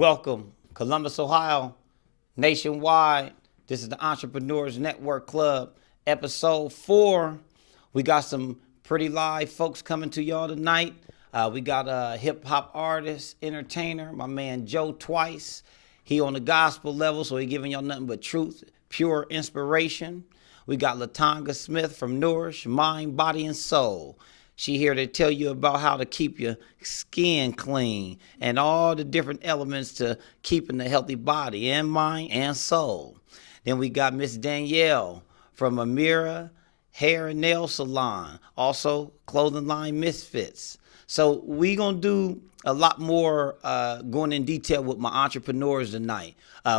Welcome, Columbus, Ohio, nationwide. This is the Entrepreneurs Network Club, episode 4. We got some pretty live folks coming to y'all tonight. We got a hip-hop artist, entertainer, my man Joe Twice. He on the gospel level, so he giving y'all nothing but truth, pure inspiration. We got Latanga Smith from Nourish, Mind, Body, and Soul. She here to tell you about how to keep your skin clean and all the different elements to keeping a healthy body and mind and soul. Then we got Miss Danielle from Amira Hair and Nail Salon, also clothing line Misfits. So we gonna do a lot more going in detail with my entrepreneurs tonight.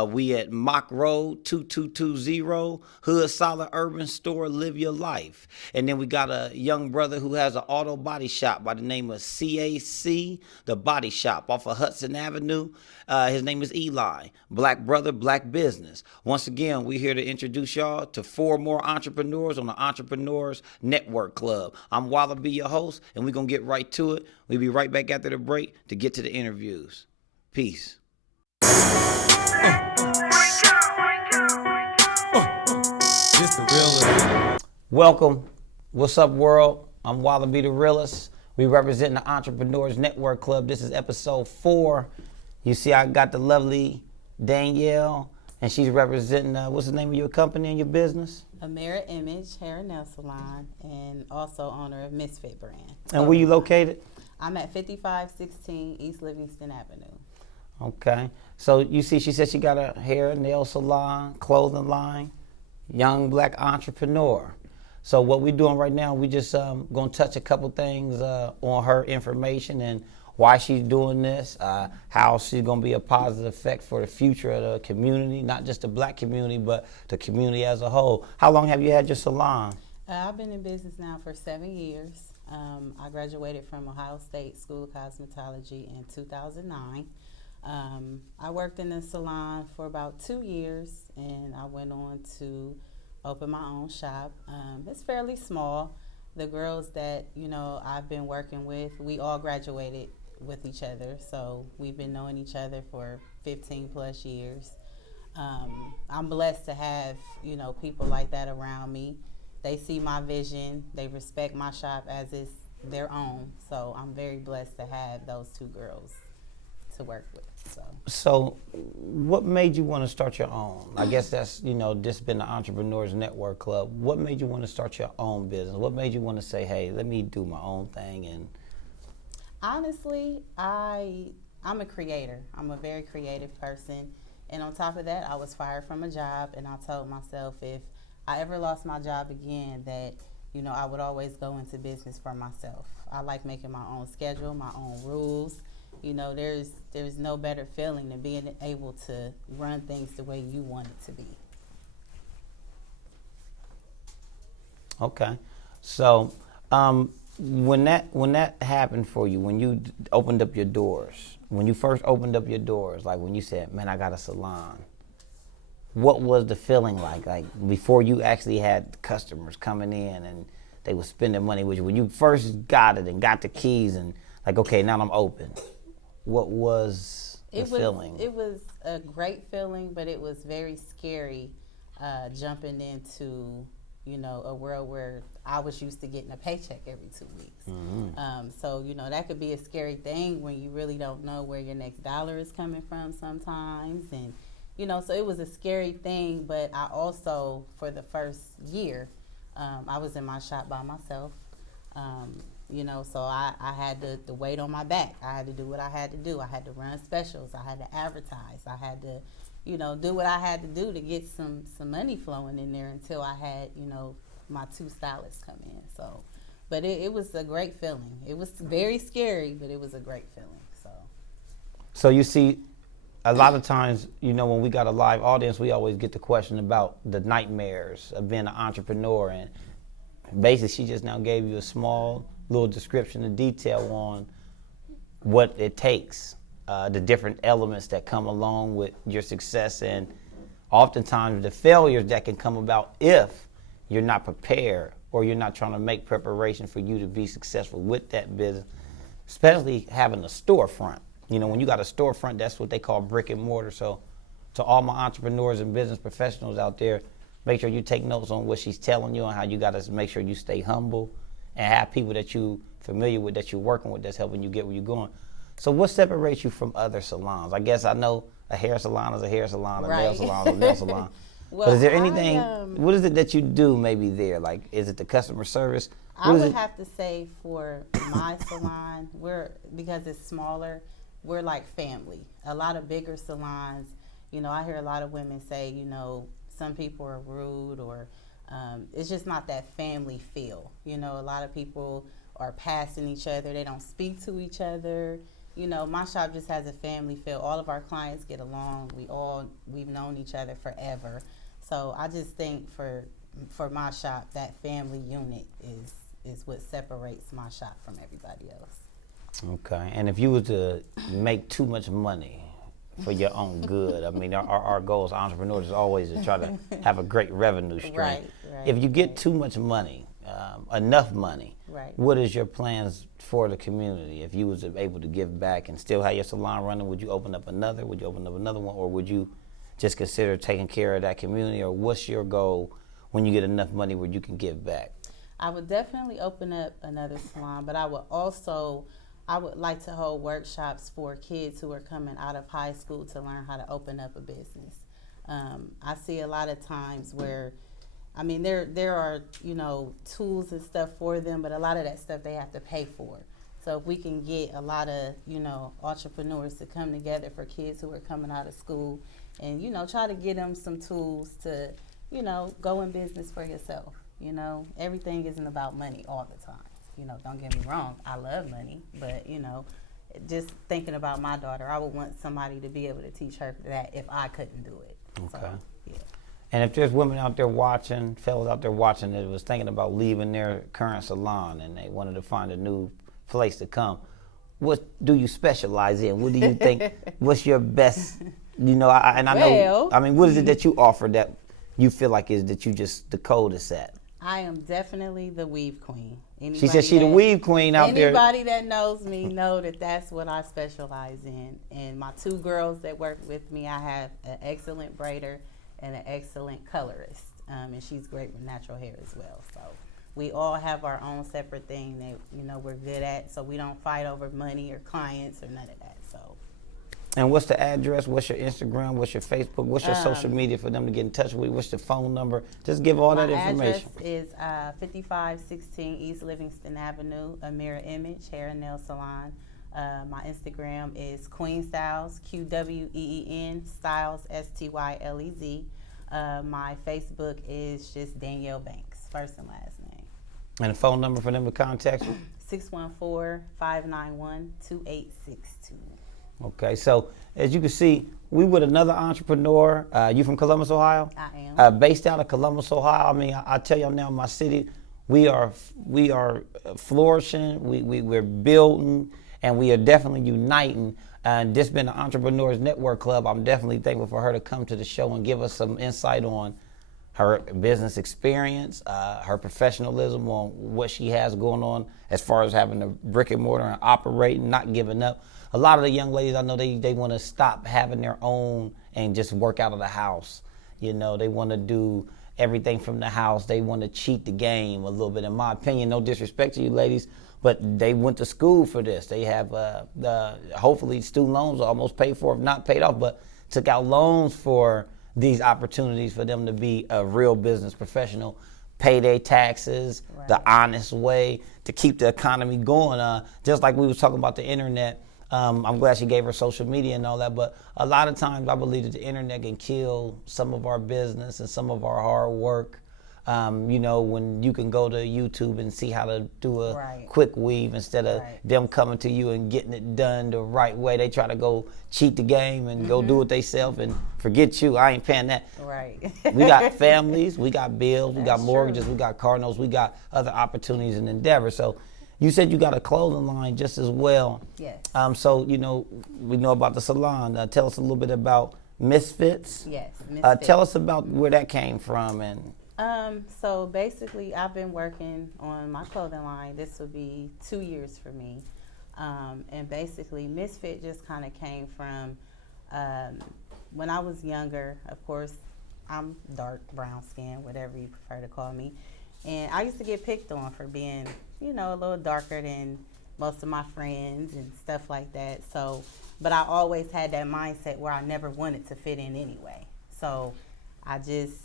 We at Mock Road 2220, Hood Solid Urban Store, Live Your Life. And then we got a young brother who has an auto body shop by the name of CAC, The Body Shop, off of Hudson Avenue. His name is Eli. Black brother, black business. Once again, we're here to introduce y'all to 4 more entrepreneurs on the Entrepreneurs Network Club. I'm Wallaby, your host, and we're going to get right to it. We'll be right back after the break to get to the interviews. Peace. Welcome. What's up, world? I'm Wallaby the Realist. We represent the Entrepreneurs Network Club. This is episode 4. You see, I got the lovely Danielle, and she's representing, what's the name of your company and your business? Amira Image Hair and Nail Salon, and also owner of Misfit Brand. And where you located? I'm at 5516 East Livingston Avenue. Okay. So you see, she said she got a hair and nail salon, clothing line, young black entrepreneur. So what we're doing right now, we just going to touch a couple things on her information and why she's doing this, how she's going to be a positive effect for the future of the community, not just the black community, but the community as a whole. How long have you had your salon? I've been in business now for 7 years. I graduated from Ohio State School of Cosmetology in 2009. I worked in the salon for about 2 years, and I went on to open my own shop. It's fairly small. The girls that, I've been working with, we all graduated with each other, so we've been knowing each other for 15 plus years. I'm blessed to have, people like that around me. They see my vision. They respect my shop as it's their own. So I'm very blessed to have those 2 girls to work with. So what made you want to start your own? I guess that's, this been the Entrepreneurs Network Club. What made you want to start your own business? What made you want to say, hey, let me do my own thing? And honestly, I'm a creator. I'm a very creative person. And on top of that, I was fired from a job, and I told myself if I ever lost my job again that, I would always go into business for myself. I like making my own schedule, my own rules. There's no better feeling than being able to run things the way you want it to be. Okay. So when that happened for you, when you opened up your doors, when you first opened up your doors, like when you said, man, I got a salon, what was the feeling like? Like before you actually had customers coming in and they were spending money with you, when you first got it and got the keys and like, okay, now I'm open. What was the feeling? It was a great feeling, but it was very scary jumping into, a world where I was used to getting a paycheck every 2 weeks. Mm-hmm. So, that could be a scary thing when you really don't know where your next dollar is coming from sometimes. And, so it was a scary thing, but I also, for the first year, I was in my shop by myself. So I had the weight on my back. I had to do what I had to do. I had to run specials. I had to advertise. I had to, do what I had to do to get some money flowing in there until I had, my 2 stylists come in. So, but it was a great feeling. It was very scary, but it was a great feeling. So you see, a lot of times, when we got a live audience, we always get the question about the nightmares of being an entrepreneur. And basically, she just now gave you a small little description and detail on what it takes, the different elements that come along with your success, and oftentimes the failures that can come about if you're not prepared or you're not trying to make preparation for you to be successful with that business, especially having a storefront. You know, when you got a storefront, that's what they call brick and mortar. So to all my entrepreneurs and business professionals out there, make sure you take notes on what she's telling you and how you got to make sure you stay humble and have people that you familiar with, that you're working with, that's helping you get where you're going. So what separates you from other salons? I guess I know a hair salon is a hair salon, a nail salon is a nail salon. Well, but is there anything, what is it that you do maybe there? Like, is it the customer service? I would have to say for my salon, because it's smaller, we're like family. A lot of bigger salons, you know, I hear a lot of women say, you know, some people are rude or it's just not that family feel. You know, a lot of people are passing each other. They don't speak to each other. You know, my shop just has a family feel. All of our clients get along. We've known each other forever. So I just think for my shop, that family unit is what separates my shop from everybody else. Okay, and if you were to make too much money for your own good, I mean, our goal as entrepreneurs is always to try to have a great revenue stream. Right, if you get too much money, enough money, what is your plans for the community? If you was able to give back and still have your salon running, would you open up another? Would you open up another one? Or would you just consider taking care of that community? Or what's your goal when you get enough money where you can give back? I would definitely open up another salon, but I would like to hold workshops for kids who are coming out of high school to learn how to open up a business. I see a lot of times where, I mean, there are, you know, tools and stuff for them, but a lot of that stuff they have to pay for. So if we can get a lot of, you know, entrepreneurs to come together for kids who are coming out of school and, you know, try to get them some tools to, you know, go in business for yourself. You know, everything isn't about money all the time. You know, don't get me wrong, I love money, but, you know, just thinking about my daughter, I would want somebody to be able to teach her that if I couldn't do it. Okay. So, yeah. And if there's women out there watching, fellas out there watching that was thinking about leaving their current salon and they wanted to find a new place to come, what do you specialize in? What do you think, what's your best, you know, I know, I mean, what is it that you offer that you feel like is that you just the coldest at? I am definitely the weave queen. She said she the weave queen out there. Anybody that knows me know that that's what I specialize in. And my two girls that work with me, I have an excellent braider and an excellent colorist. And she's great with natural hair as well. So we all have our own separate thing that, you know, we're good at. So we don't fight over money or clients or none of that. So. And what's the address? What's your Instagram? What's your Facebook? What's your social media for them to get in touch with you? What's the phone number? Just give all that information. My address is 5516 East Livingston Avenue, Amira Image Hair and Nail Salon. My Instagram is Queen Styles, QWEEN Styles, STYLEZ. My Facebook is just Danielle Banks, first and last name. And the phone number for them to contact you? 614-591-2862. Okay, so as you can see, we with another entrepreneur. You from Columbus, Ohio? I am. Based out of Columbus, Ohio. I mean, I tell y'all now, my city, we are flourishing. We're building, and we are definitely uniting. And this been the Entrepreneurs Network Club. I'm definitely thankful for her to come to the show and give us some insight on her business experience, her professionalism, on what she has going on as far as having a brick and mortar and operating, not giving up. A lot of the young ladies, I know they want to stop having their own and just work out of the house. You know, they want to do everything from the house. They want to cheat the game a little bit, in my opinion. No disrespect to you ladies, but they went to school for this. They have, hopefully, student loans are almost paid for, if not paid off, but took out loans for these opportunities for them to be a real business professional, pay their taxes the honest way to keep the economy going. Just like we was talking about the internet. I'm glad she gave her social media and all that, but a lot of times I believe that the internet can kill some of our business and some of our hard work. You know, when you can go to YouTube and see how to do a quick weave instead of them coming to you and getting it done the right way. They try to go cheat the game and go do it themselves and forget you. I ain't paying that. Right. We got families, we got bills, we got mortgages, we got car notes, we got other opportunities and endeavors. So you said you got a clothing line just as well. Yes. So, you know, we know about the salon. Tell us a little bit about Misfits. Yes, Misfits. Tell us about where that came from. And so basically, I've been working on my clothing line. This will be 2 years for me. And basically, Misfit just kind of came from when I was younger. Of course, I'm dark brown skin, whatever you prefer to call me. And I used to get picked on for being, you know, a little darker than most of my friends and stuff like that. So, but I always had that mindset where I never wanted to fit in anyway. So I just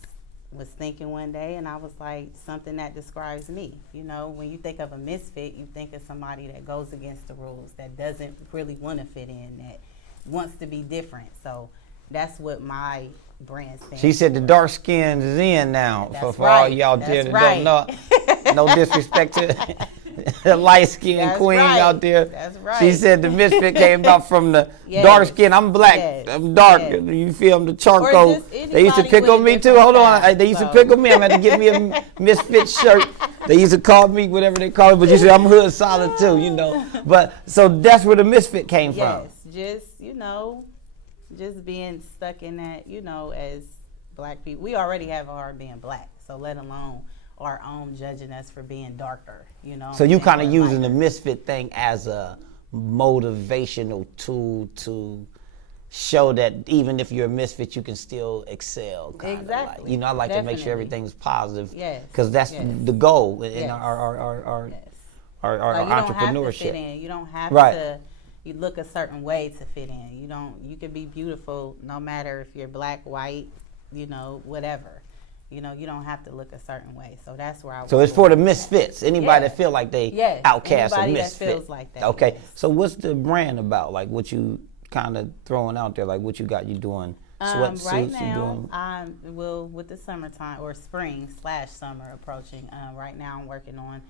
was thinking one day, and I was like, something that describes me. You know, when you think of a misfit, you think of somebody that goes against the rules, that doesn't really want to fit in, that wants to be different. So that's what my brand stands She said for. the dark skin is in now. That's For all right. y'all That's there that right. don't know, no disrespect to the light skinned That's queen right. out there. That's right. She said the misfit came about from the Yes. dark skin. I'm black. Yes. I'm dark. Yes. You feel the charcoal. just They used to anybody pick with on a me too. different Hold on. style, They used to so. pick on me. I'm going to get me a misfit shirt. They used to call me whatever they call me. But you said I'm hood solid too, you know. But so that's where the misfit came Yes, from. just, you know, just being stuck in that, you know, as black people. We already have a hard being black, so let alone our own judging us for being darker, you know. So you and kind of or using the lighter. misfit thing as a motivational tool to show that even if you're a misfit, you can still excel. Kinda Exactly. Like, you know, I like to make sure Definitely. everything's positive. Yes. Because that's Yes. the goal in Yes. our Yes. our Like, you don't have to fit entrepreneurship. in. You don't have Right. to. You look a certain way to fit in. You don't. You can be beautiful no matter if you're black, white, you know, whatever. You know, you don't have to look a certain way. So that's where I was. So it's for the going with that. misfits. Anybody Yeah. that feel like they Yes. outcast or Anybody that misfit. feels like that, Okay. yes. So what's the brand about? Like what you kind of throwing out there? Like what you got? You doing sweatsuits? Right You now, doing? with the summertime or spring/summer approaching. Right now, I'm working on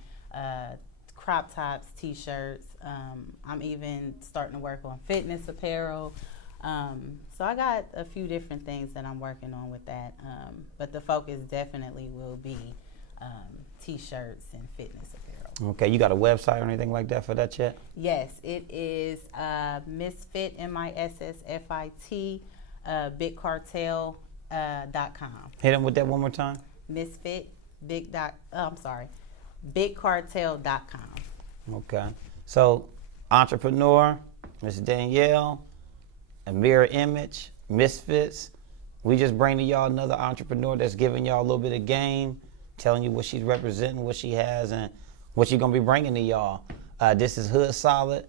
crop tops, t-shirts. I'm even starting to work on fitness apparel. So I got a few different things that I'm working on with that. But the focus definitely will be t-shirts and fitness apparel. Okay. You got a website or anything like that for that yet? Yes, it is Misfit, MISSFIT, BigCartel.com. Hit them with that one more time. Misfit, BigCartel.com. Okay. So, entrepreneur, Miss Danielle, a mirror image, Misfits. We just bring to y'all another entrepreneur that's giving y'all a little bit of game, telling you what she's representing, what she has, and what she's going to be bringing to y'all. This is Hood Solid.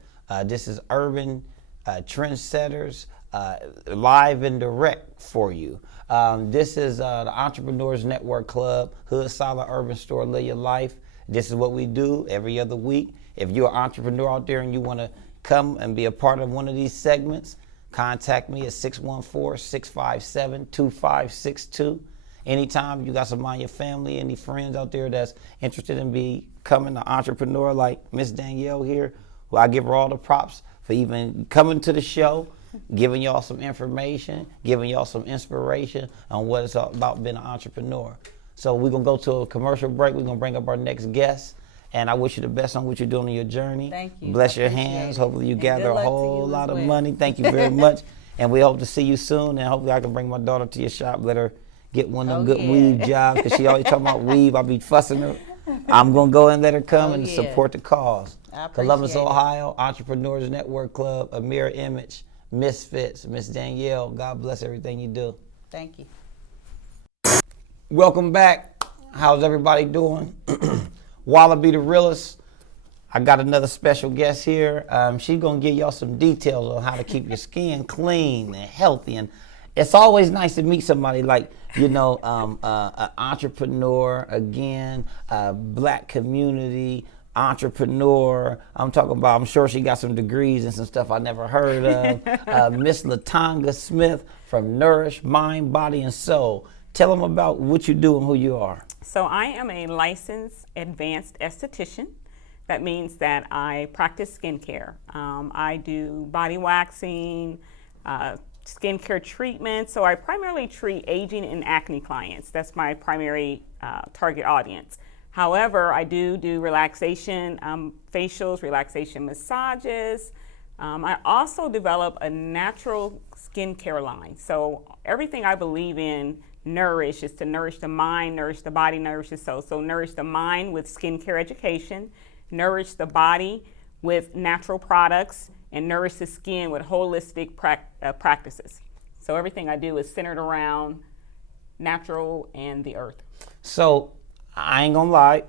This is Urban Trendsetters, live and direct for you. This is the Entrepreneurs Network Club, Hood Solid Urban Store, Live Your Life. This is what we do every other week. If you're an entrepreneur out there and you want to come and be a part of one of these segments, contact me at 614-657-2562. Anytime you got somebody in your family, any friends out there that's interested in becoming an entrepreneur like Miss Danielle here, well, I give her all the props for even coming to the show, giving y'all some information, giving y'all some inspiration on what it's all about being an entrepreneur. So we're going to go to a commercial break. We're going to bring up our next guest. And I wish you the best on what you're doing in your journey. Thank you. Bless I your appreciate hands. it. Hopefully you And gather good a luck to whole you as lot of well. money. Thank you very much. And we hope to see you soon. And hopefully I can bring my daughter to your shop. Let her get one of them good yeah. weave jobs. Because she always talking about weave. I'll be fussing her. I'm going to go and let her come and yeah. support the cause. I appreciate Columbus, it. Ohio, Entrepreneurs Network Club, A Mirror Image, Misfits, Miss Danielle. God bless everything you do. Thank you. Welcome back. How's everybody doing? Wallaby the Realist. I got another special guest here. She's going to give y'all some details on how to keep your skin clean and healthy. And it's always nice to meet somebody like, you know, an entrepreneur, again, a black community entrepreneur. I'm talking about, I'm sure she got some degrees and some stuff I never heard of. Miss Latanga Smith from Nourish Mind, Body, and Soul. Tell them about what you do and who you are. So I am a licensed advanced esthetician. That means that I practice skincare. I do body waxing, skincare treatments. So I primarily treat aging and acne clients. That's my primary target audience. However, I do relaxation facials, relaxation massages. I also develop a natural skincare line. So everything I believe in Nourish is to nourish the mind, nourish the body, nourish the soul. So nourish the mind with skincare education, nourish the body with natural products and nourish the skin with holistic practices. So everything I do is centered around natural and the earth. So I ain't gonna lie,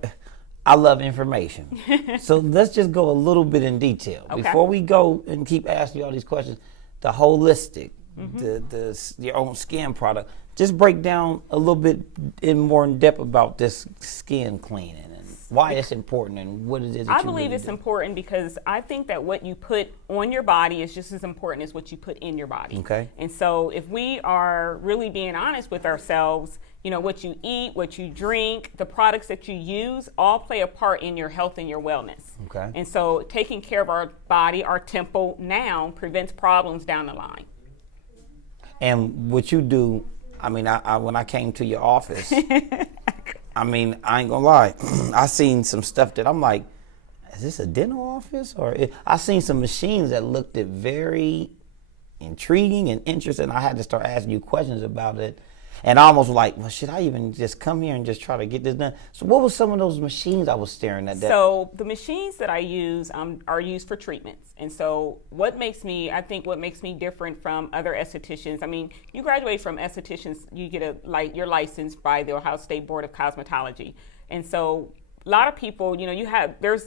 I love information. So let's just go a little bit in detail. Okay. Before we go and keep asking you all these questions, the holistic, your own skin product, just break down a little bit more in depth about this skin cleaning and why it's important and what it is that I you believe really it's do. important because I think that what you put on your body is just as important as what you put in your body. Okay. And so if we are really being honest with ourselves, you know, what you eat, what you drink, the products that you use all play a part in your health and your wellness. Okay. And so taking care of our body, our temple now prevents problems down the line. And what you do, I mean, I when I came to your office, I mean, I ain't gonna lie, I seen some stuff that I'm like, is this a dental office? I seen some machines that looked at very intriguing and interesting. I had to start asking you questions about it. And I almost like, well, should I even just come here and just try to get this done? So what was some of those machines I was staring at? So the machines that I use are used for treatments. And so what makes me different from other estheticians, I mean, you graduate from estheticians, you get your license by the Ohio State Board of Cosmetology. And so a lot of people, you know,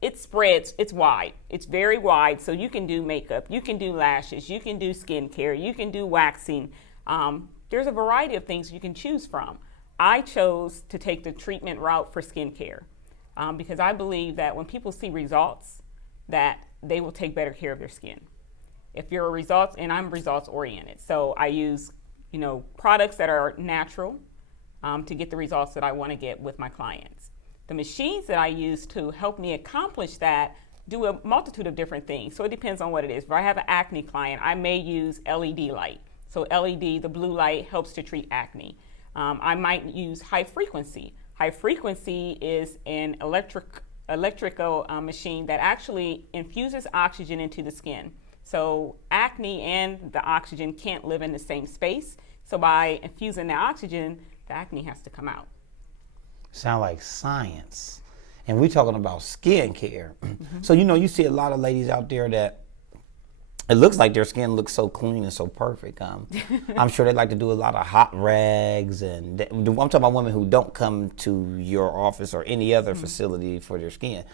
it spreads, it's wide. It's very wide. So you can do makeup, you can do lashes, you can do skincare, you can do waxing. There's a variety of things you can choose from. I chose to take the treatment route for skincare because I believe that when people see results, that they will take better care of their skin. If you're I'm results oriented, so I use, you know, products that are natural to get the results that I want to get with my clients. The machines that I use to help me accomplish that do a multitude of different things. So it depends on what it is. If I have an acne client, I may use LED light. So LED, the blue light, helps to treat acne. I might use high frequency. High frequency is an electrical machine that actually infuses oxygen into the skin. So acne and the oxygen can't live in the same space. So by infusing the oxygen, the acne has to come out. Sound like science. And we're talking about skincare. So, you know, you see a lot of ladies out there that it looks like their skin looks so clean and so perfect. I'm sure they like to do a lot of hot rags. And I'm talking about women who don't come to your office or any other facility for their skin.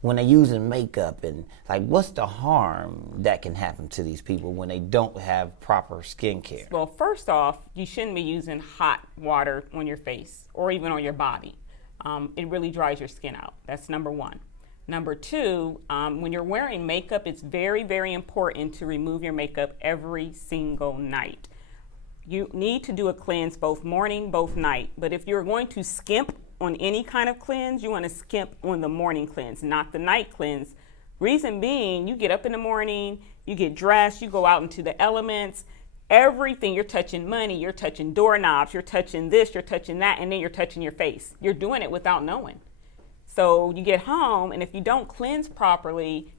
When they're using makeup, and like, what's the harm that can happen to these people when they don't have proper skin care? Well, first off, you shouldn't be using hot water on your face or even on your body. It really dries your skin out. That's number one. Number two, when you're wearing makeup, it's very, very important to remove your makeup every single night. You need to do a cleanse both morning, both night. But if you're going to skimp on any kind of cleanse, you want to skimp on the morning cleanse, not the night cleanse. Reason being, you get up in the morning, you get dressed, you go out into the elements, everything, you're touching money, you're touching doorknobs, you're touching this, you're touching that, and then you're touching your face. You're doing it without knowing. So you get home, and if you don't cleanse properly,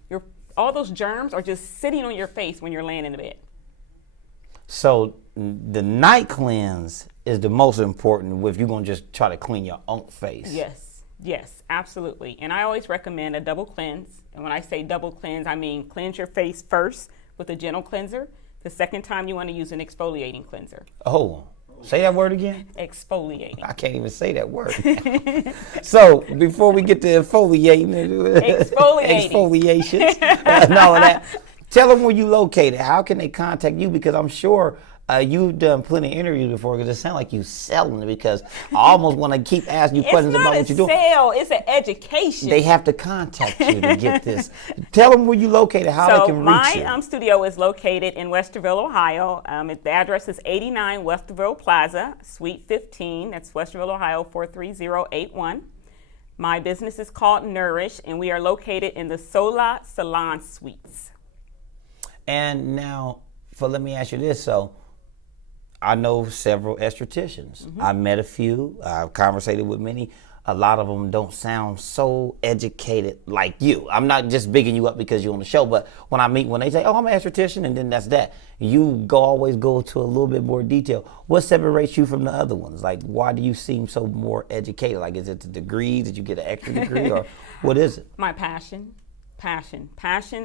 all those germs are just sitting on your face when you're laying in the bed. So the night cleanse is the most important if you're going to just try to clean your own face. Yes, absolutely. And I always recommend a double cleanse. And when I say double cleanse, I mean cleanse your face first with a gentle cleanser. The second time you want to use an exfoliating cleanser. Oh, say that word again? Exfoliating. I can't even say that word. So before we get to exfoliations and all of that, tell them where you located. How can they contact you? Because I'm sure you've done plenty of interviews before, because it sounds like you selling it, because I almost want to keep asking you questions about what you're doing. It's not a sale, it's an education. They have to contact you to get this. Tell them where you located, how they can reach you. My studio is located in Westerville, Ohio. The address is 89 Westerville Plaza, Suite 15. That's Westerville, Ohio, 43081. My business is called Nourish, and we are located in the Sola Salon Suites. And now, let me ask you this. So, I know several estheticians. I met a few. I've conversated with many. A lot of them don't sound so educated like you. I'm not just bigging you up because you're on the show, but when they say, "Oh, I'm an esthetician," and then that's that. You always go to a little bit more detail. What separates you from the other ones? Like, why do you seem so more educated? Like, is it the degrees? Did you get an extra degree, or what is it? My passion. Passion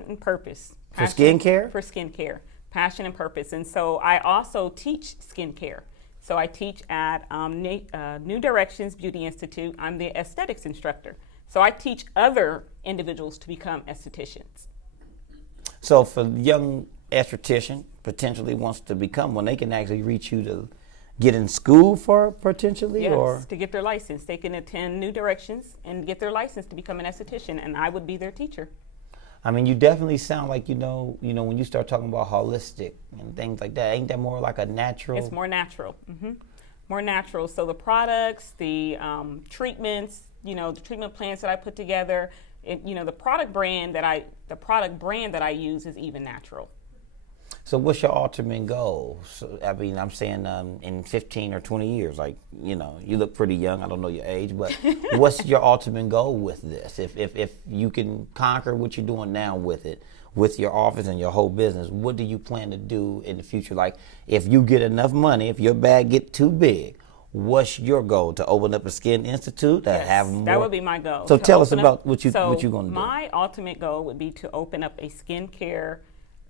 and purpose. For skincare? For skincare, passion and purpose. And so I also teach skincare. So I teach at New Directions Beauty Institute. I'm the aesthetics instructor. So I teach other individuals to become estheticians. So for the young esthetician potentially wants to become one, they can actually reach you to get in school for potentially? Yes, or to get their license. They can attend New Directions and get their license to become an esthetician, and I would be their teacher. I mean, you definitely sound like, you know, when you start talking about holistic and things like that, ain't that more like a natural? It's more natural. More natural. So the products, the treatments, the treatment plans that I put together, the product brand that I use is even natural. So what's your ultimate goal? So, I mean, I'm saying in 15 or 20 years, like, you look pretty young. I don't know your age, but what's your ultimate goal with this? If you can conquer what you're doing now with it, with your office and your whole business, what do you plan to do in the future? Like, if you get enough money, if your bag get too big, what's your goal? To open up a skin institute? To have more? That would be my goal. So tell us about what you're going to do. My ultimate goal would be to open up a skincare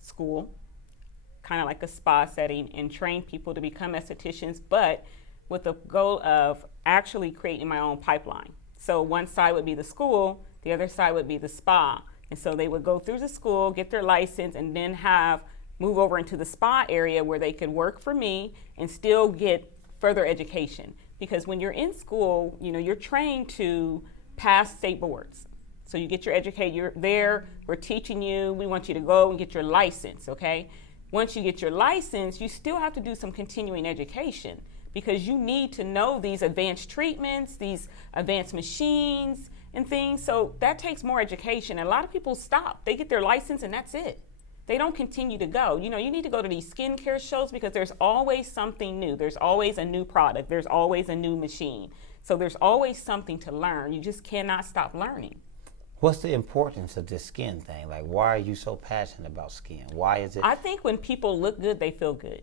school, kind of like a spa setting, and train people to become estheticians, but with the goal of actually creating my own pipeline. So one side would be the school, the other side would be the spa. And so they would go through the school, get their license, and then move over into the spa area where they could work for me and still get further education. Because when you're in school, you're trained to pass state boards. So you get your education, you're there, we're teaching you, we want you to go and get your license, okay? Once you get your license, you still have to do some continuing education because you need to know these advanced treatments, these advanced machines and things. So that takes more education. And a lot of people stop. They get their license and that's it. They don't continue to go. You need to go to these skincare shows because there's always something new. There's always a new product. There's always a new machine. So there's always something to learn. You just cannot stop learning. What's the importance of this skin thing? Like, why are you so passionate about skin? Why is it? I think when people look good, they feel good.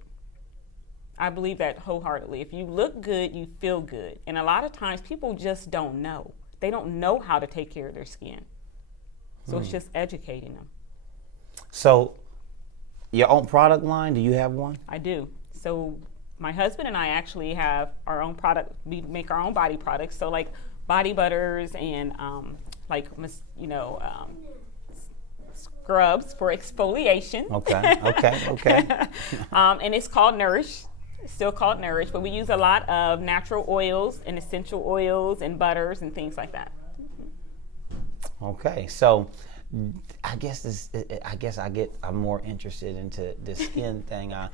I believe that wholeheartedly. If you look good, you feel good. And a lot of times people just don't know. They don't know how to take care of their skin. So it's just educating them. So your own product line, do you have one? I do. So my husband and I actually have our own product. We make our own body products. So like body butters and scrubs for exfoliation. Okay. And it's called Nourish. It's still called Nourish, but we use a lot of natural oils and essential oils and butters and things like that. Okay, so I'm more interested into the skin thing. I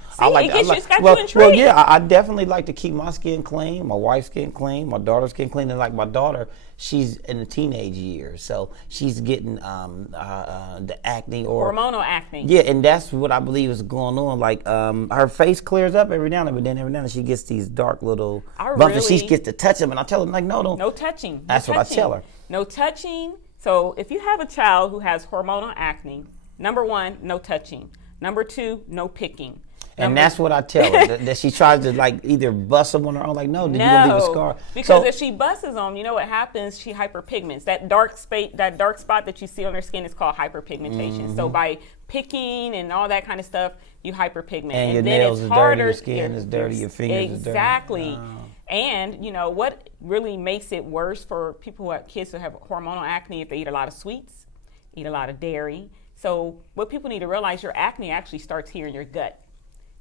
definitely like to keep my skin clean, my wife's skin clean, my daughter's skin clean, and like my daughter, she's in the teenage years, so she's getting the acne or hormonal acne. Yeah, and that's what I believe is going on. Like her face clears up every now and then, but then every now and then she gets these dark little bumps, and she gets to touch them, and I tell her like, no touching. That's what I tell her. No touching. So if you have a child who has hormonal acne, number one, no touching. Number two, no picking. And that's what I tell her, that she tries to like either bust them on her own, like, no, then you're going to leave a scar. Because if she busts them, you know what happens? She hyperpigments. That dark spot that you see on her skin is called hyperpigmentation. Mm-hmm. So by picking and all that kind of stuff, you hyperpigment. And your nails is dirty, your skin is dirty, your fingers is dirty. Exactly. Oh. And what really makes it worse for people who have kids who have hormonal acne, if they eat a lot of sweets, eat a lot of dairy. So what people need to realize, your acne actually starts here in your gut.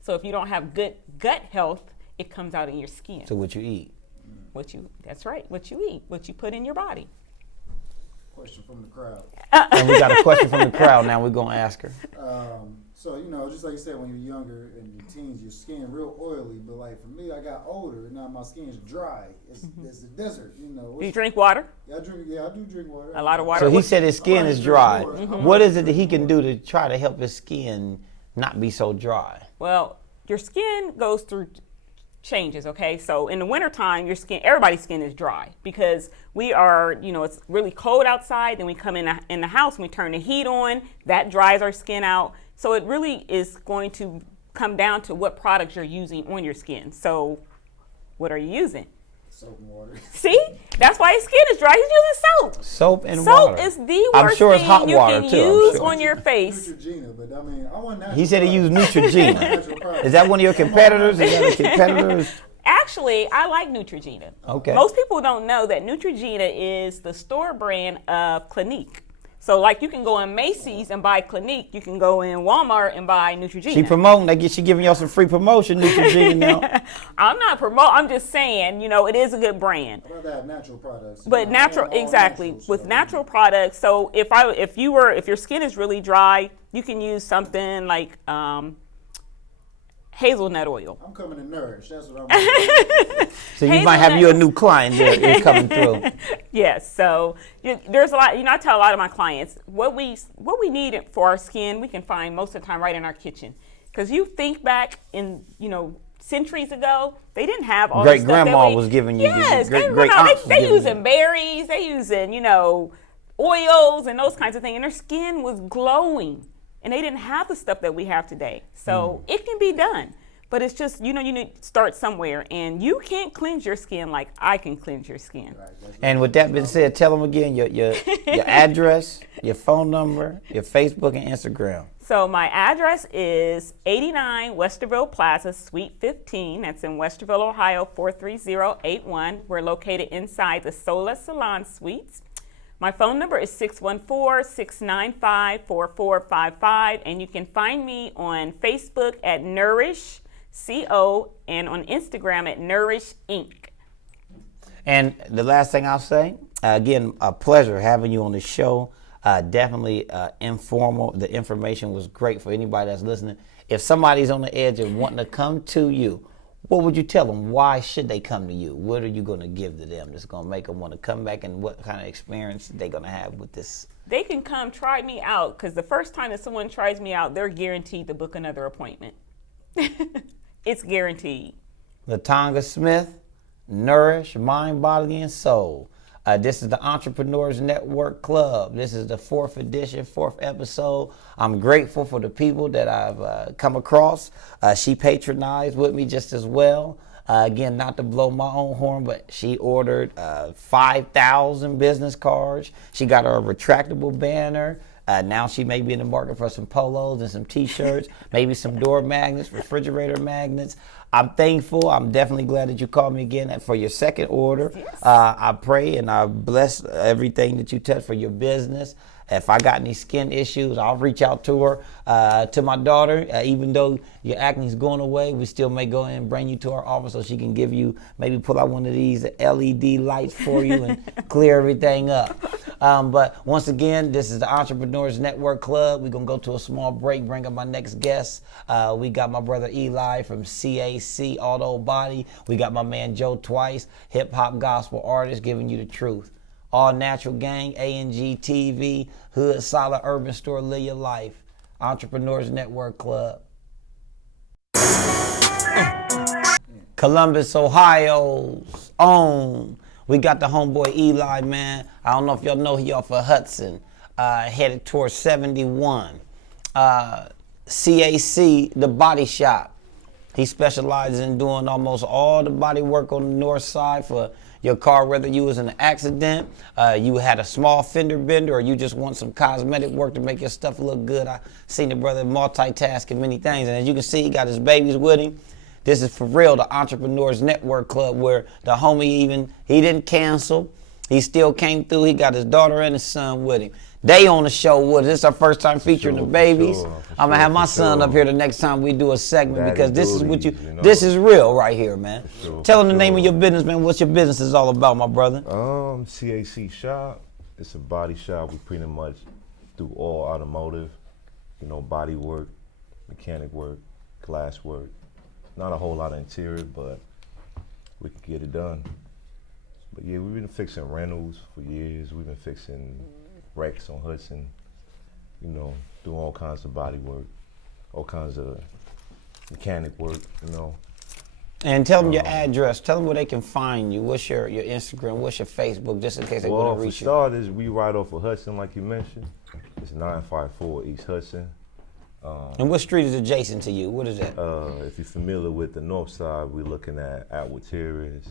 So if you don't have good gut health, it comes out in your skin. So what you eat. That's right, what you eat, what you put in your body. Question from the crowd. And we got a question from the crowd now. We're going to ask her. So, just like you said, when you're younger and your teens, your skin real oily. But like for me, I got older and now my skin's dry. It's the desert, Do you drink water? I do drink water. A lot of water. So he said his skin is dry. Mm-hmm. What is it that he can do to try to help his skin not be so dry? Well, your skin goes through changes, okay? So in the wintertime, everybody's skin is dry because we are, it's really cold outside, then we come in the house and we turn the heat on, that dries our skin out. So it really is going to come down to what products you're using on your skin. So what are you using? Soap and water. See, that's why his skin is dry. He's using soap. Soap and Soap water. is the I'm worst sure it's thing hot you water, can too, I'm use sure. on your face. Neutrogena, but I mean, I want natural. He said he used products. Neutrogena. Natural products. Is that one of your competitors? Is that a competitor? Actually, I like Neutrogena. Okay. Most people don't know that Neutrogena is the store brand of Clinique. So, like, you can go in Macy's and buy Clinique. You can go in Walmart and buy Neutrogena. She promoting. She giving y'all some free promotion, Neutrogena now. I'm not promoting. I'm just saying, it is a good brand. I'd rather have natural products. But natural, exactly, with natural products. So if your skin is really dry, you can use something like hazelnut oil. I'm coming to Nourish. That's what I'm So you might have you a new client there coming through. Yes. So there's a lot. I tell a lot of my clients what we need for our skin. We can find most of the time right in our kitchen. Because you think back in centuries ago, they didn't have all Great the stuff grandma that was giving you. Yes, Great they aunts was they giving using you. berries. They using oils and those kinds of things, and their skin was glowing. And they didn't have the stuff that we have today. So it can be done. But it's just, you need to start somewhere. And you can't cleanse your skin like I can cleanse your skin. And with that being said, tell them again your address, your phone number, your Facebook and Instagram. So my address is 89 Westerville Plaza, Suite 15. That's in Westerville, Ohio, 43081. We're located inside the Sola Salon Suites. My phone number is 614-695-4455. And you can find me on Facebook at Nourish CO and on Instagram at Nourish Inc. And the last thing I'll say, again, a pleasure having you on the show. Definitely informal. The information was great for anybody that's listening. If somebody's on the edge and wanting to come to you, what would you tell them? Why should they come to you? What are you going to give to them that's going to make them want to come back, and what kind of experience they're going to have with this? They can come try me out, because the first time that someone tries me out, they're guaranteed to book another appointment. It's guaranteed. Latanga Smith, Nourish Mind, Body, and Soul. This is the Entrepreneurs Network Club. This is the 4th edition, 4th episode. I'm grateful for the people that I've come across. She patronized with me just as well. Again, not to blow my own horn, but she ordered 5,000 business cards. She got her a retractable banner. Now she may be in the market for some polos and some T-shirts, maybe some door magnets, refrigerator magnets. I'm thankful. I'm definitely glad that you called me again for your second order. Yes. I pray and I bless everything that you touch for your business. If I got any skin issues, I'll reach out to her, to my daughter. Even though your acne is going away, we still may go in and bring you to our office so she can give you, maybe pull out one of these LED lights for you and clear everything up. But once again, this is the Entrepreneurs Network Club. We're going to go to a small break, bring up my next guest. We got my brother Eli from CAC Auto Body. We got my man Joe Twice, hip-hop gospel artist, giving you the truth. All Natural Gang, ANG TV, Hood Solid Urban Store, Live Your Life. Entrepreneurs Network Club. Columbus, Ohio's own. We got the homeboy Eli, man. I don't know if y'all know he off of Hudson, headed towards 71. CAC, the body shop. He specializes in doing almost all the body work on the north side for your car, whether you was in an accident, you had a small fender bender, or you just want some cosmetic work to make your stuff look good. I seen the brother multitasking many things, and as you can see, he got his babies with him. This is for real, the Entrepreneurs Network Club, where the homie he didn't cancel. He still came through. He got his daughter and his son with him. They on the show with us. This is our first time featuring the babies. I'm gonna have my son up here the next time we do a segment, because this is what this is real right here, man. Tell them the name of your business, man. What your business is all about, my brother. CAC Shop. It's a body shop. We pretty much do all automotive, body work, mechanic work, glass work. Not a whole lot of interior, but we can get it done. But yeah, we've been fixing rentals for years. We've been fixing wrecks on Hudson, doing all kinds of body work, all kinds of mechanic work, And tell them your address. Tell them where they can find you. What's your Instagram? What's your Facebook? Just in case they want to reach you. Well, for starters, we right off of Hudson, like you mentioned. It's 954 East Hudson. And what street is adjacent to you? What is that? If you're familiar with the north side, we're looking at Atwood Terrace,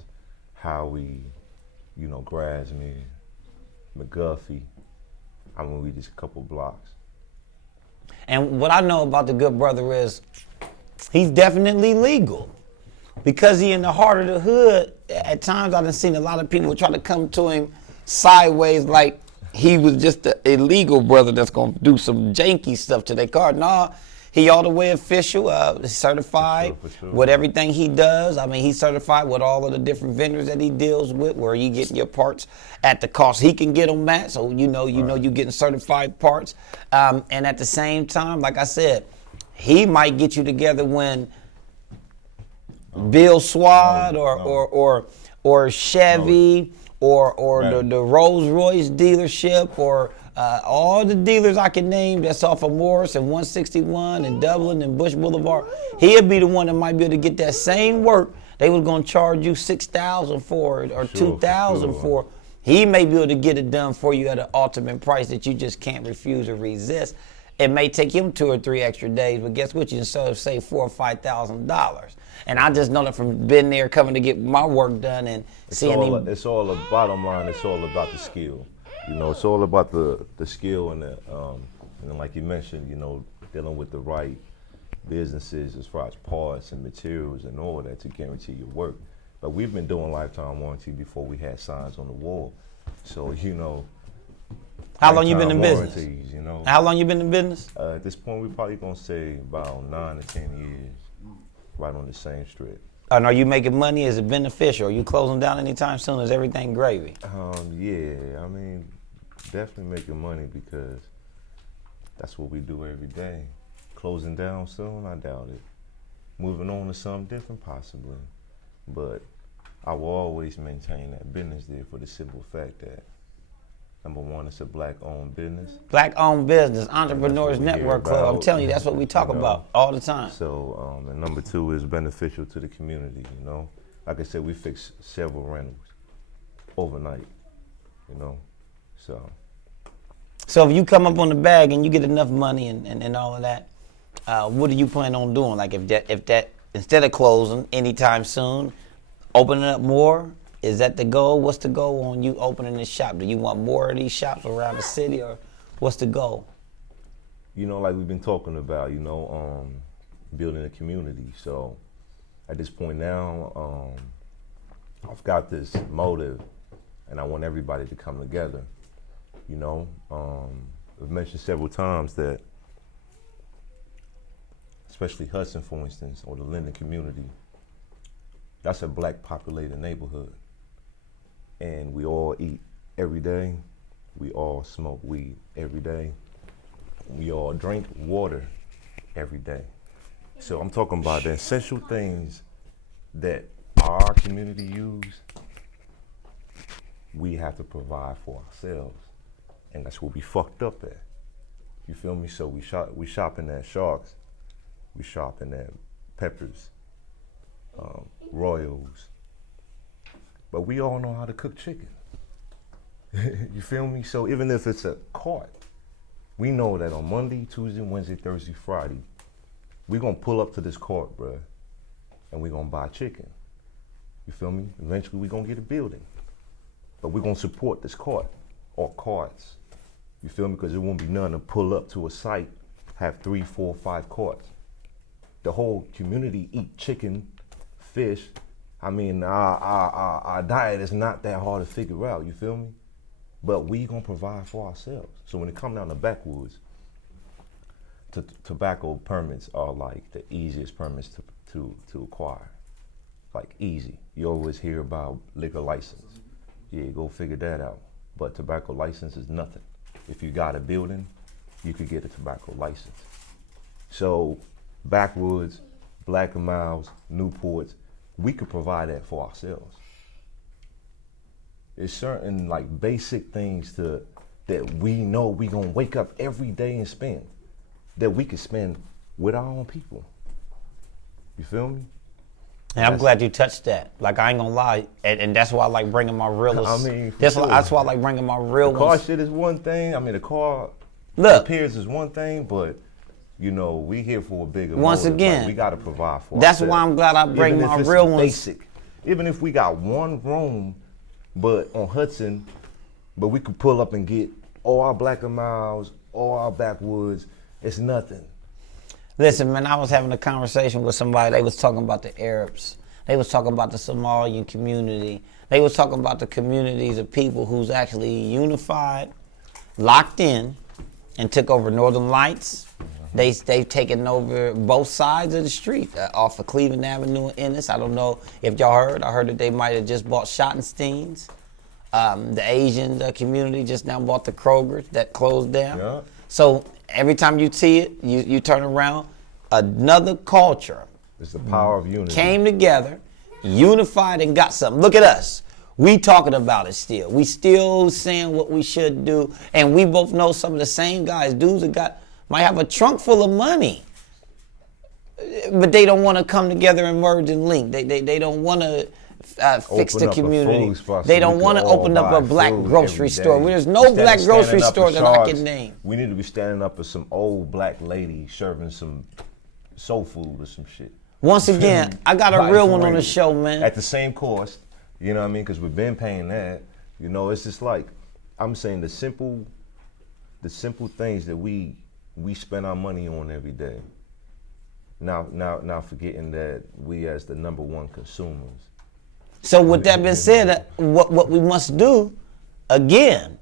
Howie, you know, Grasmere, McGuffey. I mean, we just a couple blocks. And what I know about the good brother is he's definitely legal. Because he in the heart of the hood, at times I've seen a lot of people try to come to him sideways like he was just an illegal brother that's going to do some janky stuff to their car. Nah, he all the way official, certified For sure. with everything he does. I mean, he's certified with all of the different vendors that he deals with, where you getting your parts at the cost he can get them at. So you know you getting certified parts. And at the same time, like I said, he might get you together when Bill Swad or Chevy or Right. the Rolls Royce dealership or all the dealers I can name that's off of Morris and 161 and Dublin and Bush Boulevard. He'll be the one that might be able to get that same work. They was gonna charge you $6,000 for it or $2,000 sure. for it. He may be able to get it done for you at an ultimate price that you just can't refuse or resist. It may take him 2 or 3 extra days, but guess what? You can save $4,000 or $5,000. And I just know that from being there, coming to get my work done and seeing him. It's all the bottom line. It's all about the skill. You know, it's all about the skill and then like you mentioned, you know, dealing with the right businesses as far as parts and materials and all that to guarantee your work. But we've been doing lifetime warranty before we had signs on the wall. So, you know. How long you been in lifetime business? warranties, you know. How long you been in business? At this point, we're probably gonna say about 9 to 10 years, right on the same strip. And are you making money? Is it beneficial? Are you closing down anytime soon? Is everything gravy? Yeah, I mean, definitely making money because that's what we do every day. Closing down soon, I doubt it. Moving on to something different, possibly. But I will always maintain that business there for the simple fact that, number one, it's a black-owned business. Black-owned business, Entrepreneurs That's what we hear Network Club. I'm about, telling you, that's what we talk you know. about all the time. So, and number two is beneficial to the community, you know. Like I said, we fix several rentals overnight, you know, so. So if you come up on the bag and you get enough money and all of that, what do you plan on doing? Like if that instead of closing anytime soon, opening up more? Is that the goal? What's the goal on you opening this shop? Do you want more of these shops around the city, or what's the goal? You know, like we've been talking about, you know, building a community. So at this point now, I've got this motive and I want everybody to come together. You know, I've mentioned several times that, especially Hudson, for instance, or the Linden community, that's a black populated neighborhood. And we all eat every day. We all smoke weed every day. We all drink water every day. So I'm talking about the essential things that our community use, we have to provide for ourselves. And that's what we fucked up at. You feel me? So we shopping at Sharks, we shopping at Peppers, Royals. But we all know how to cook chicken. You feel me? So even if it's a cart, we know that on Monday, Tuesday, Wednesday, Thursday, Friday, we're gonna pull up to this cart, bruh, and we're gonna buy chicken. You feel me? Eventually we're gonna get a building. But we're gonna support this cart or carts. You feel me? Because it won't be none to pull up to a site, have 3, 4, 5 carts. The whole community eat chicken, fish. I mean, our diet is not that hard to figure out, you feel me? But we gonna provide for ourselves. So when it come down to backwoods, tobacco permits are like the easiest permits to acquire. Like easy. You always hear about liquor license. Yeah, go figure that out. But tobacco license is nothing. If you got a building, you could get a tobacco license. So backwoods, Black and Milds, Newports, we could provide that for ourselves. There's certain like basic things that we know we gonna wake up every day and spend, that we could spend with our own people. You feel me? And I'm glad you touched that. Like, I ain't gonna lie, and that's why I like bringing my realist. I mean, for that's sure. why I like bringing my real The car ones. shit is one thing. I mean, the car Look. appears is one thing, but you know, we here for a bigger Once motive. again, Like, we gotta provide for That's ourselves. why I'm glad I bring Even if my it's real ones. basic. Even if we got one room, but on Hudson, but we could pull up and get all our Black and Milds, all our backwoods. It's nothing. Listen, man, I was having a conversation with somebody. They was talking about the Arabs. They was talking about the Somalian community. They was talking about the communities of people who's actually unified, locked in, and took over Northern Lights. They've taken over both sides of the street off of Cleveland Avenue and Ennis. I don't know if y'all heard. I heard that they might have just bought Schottenstein's. The Asian community just now bought the Kroger that closed down. Yeah. So every time you see it, you turn around, another culture It's the power of unity. came together, unified, and got something. Look at us. We talking about it still. We still saying what we should do. And we both know some of the same guys, dudes that might have a trunk full of money, but they don't want to come together and merge and link. They don't want to fix Open the up a community. food spot so They we don't can want to all open up buy a black food grocery every store. day. There's no Instead black of grocery standing up store for that I sharks, can name. We need to be standing up for some old black lady serving some soul food or some shit. Once again, I got a Like, real for one on the real. show, man. At the same cost, you know what I mean? Because we've been paying that. You know, it's just like, I'm saying the simple things that we spend our money on every day. Now forgetting that we as the number one consumers. So with that being said, what we must do, again,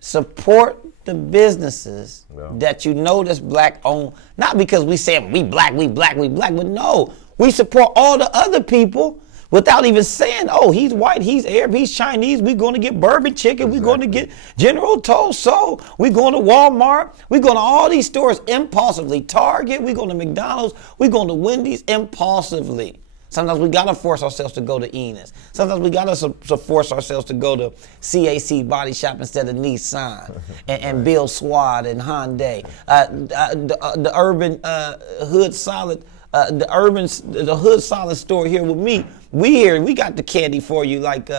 support the businesses Yeah. that you know that's black owned. Not because we say we black, but no, we support all the other people without even saying, oh, he's white, he's Arab, he's Chinese. We're going to get bourbon chicken. We're going to get General Tso's. So we're going to Walmart. We're going to all these stores impulsively. Target. We're going to McDonald's. We're going to Wendy's impulsively. Sometimes we gotta force ourselves to go to Enos. Sometimes we gotta force ourselves to go to CAC Body Shop instead of Nissan and Bill Swad and Hyundai. The urban hood solid, the hood solid store here with me. We got the candy for you like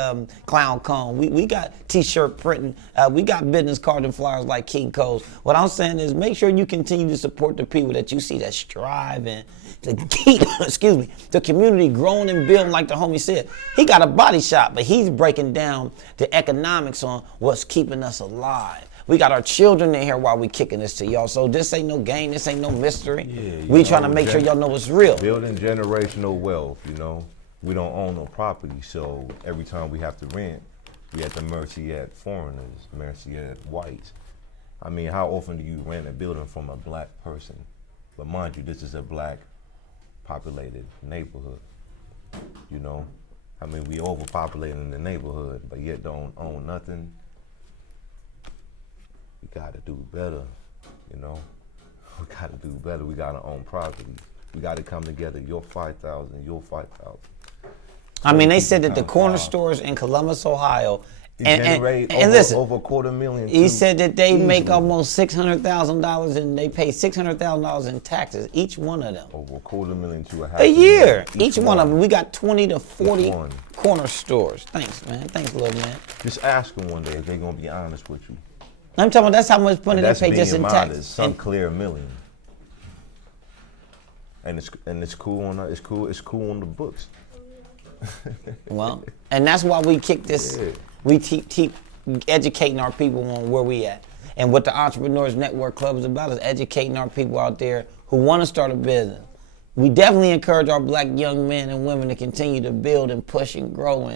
Clown Cone. We got T-shirt printing. We got business cards and flyers like King Co's. What I'm saying is make sure you continue to support the people that you see that's striving to keep, the community growing and building like the homie said. He got a body shop, but he's breaking down the economics on what's keeping us alive. We got our children in here while we kicking this to y'all. So this ain't no game, this ain't no mystery. We trying to make sure y'all know it's real. Building generational wealth, you know. We don't own no property, so every time we have to rent, we at the mercy at foreigners, mercy at whites. I mean, how often do you rent a building from a black person? But mind you, this is a black populated neighborhood, you know? I mean, we overpopulated in the neighborhood, but yet don't own nothing. We gotta do better, you know? We gotta do better. We gotta own property. We gotta come together. Your 5,000, your 5,000. I mean, they said that the corner stores in Columbus, Ohio, Generate and listen, over $250,000. he said that they make easily. almost $600,000 and they pay $600,000 in taxes, each one of them. Over $250,000 to A year, $500,000. each one of them. We got 20 to 40 Each one. corner stores. Thanks, man. Thanks, little man. Just ask them one day if they're gonna be honest with you. I'm talking about that's how much money And they that's pay just being in modest. taxes. Some And clear $1 million. And it's cool on it's cool on the books. well, and that's why we kick this. Yeah. We keep educating our people on where we at. And what the Entrepreneurs Network Club is about is educating our people out there who want to start a business. We definitely encourage our black young men and women to continue to build and push and grow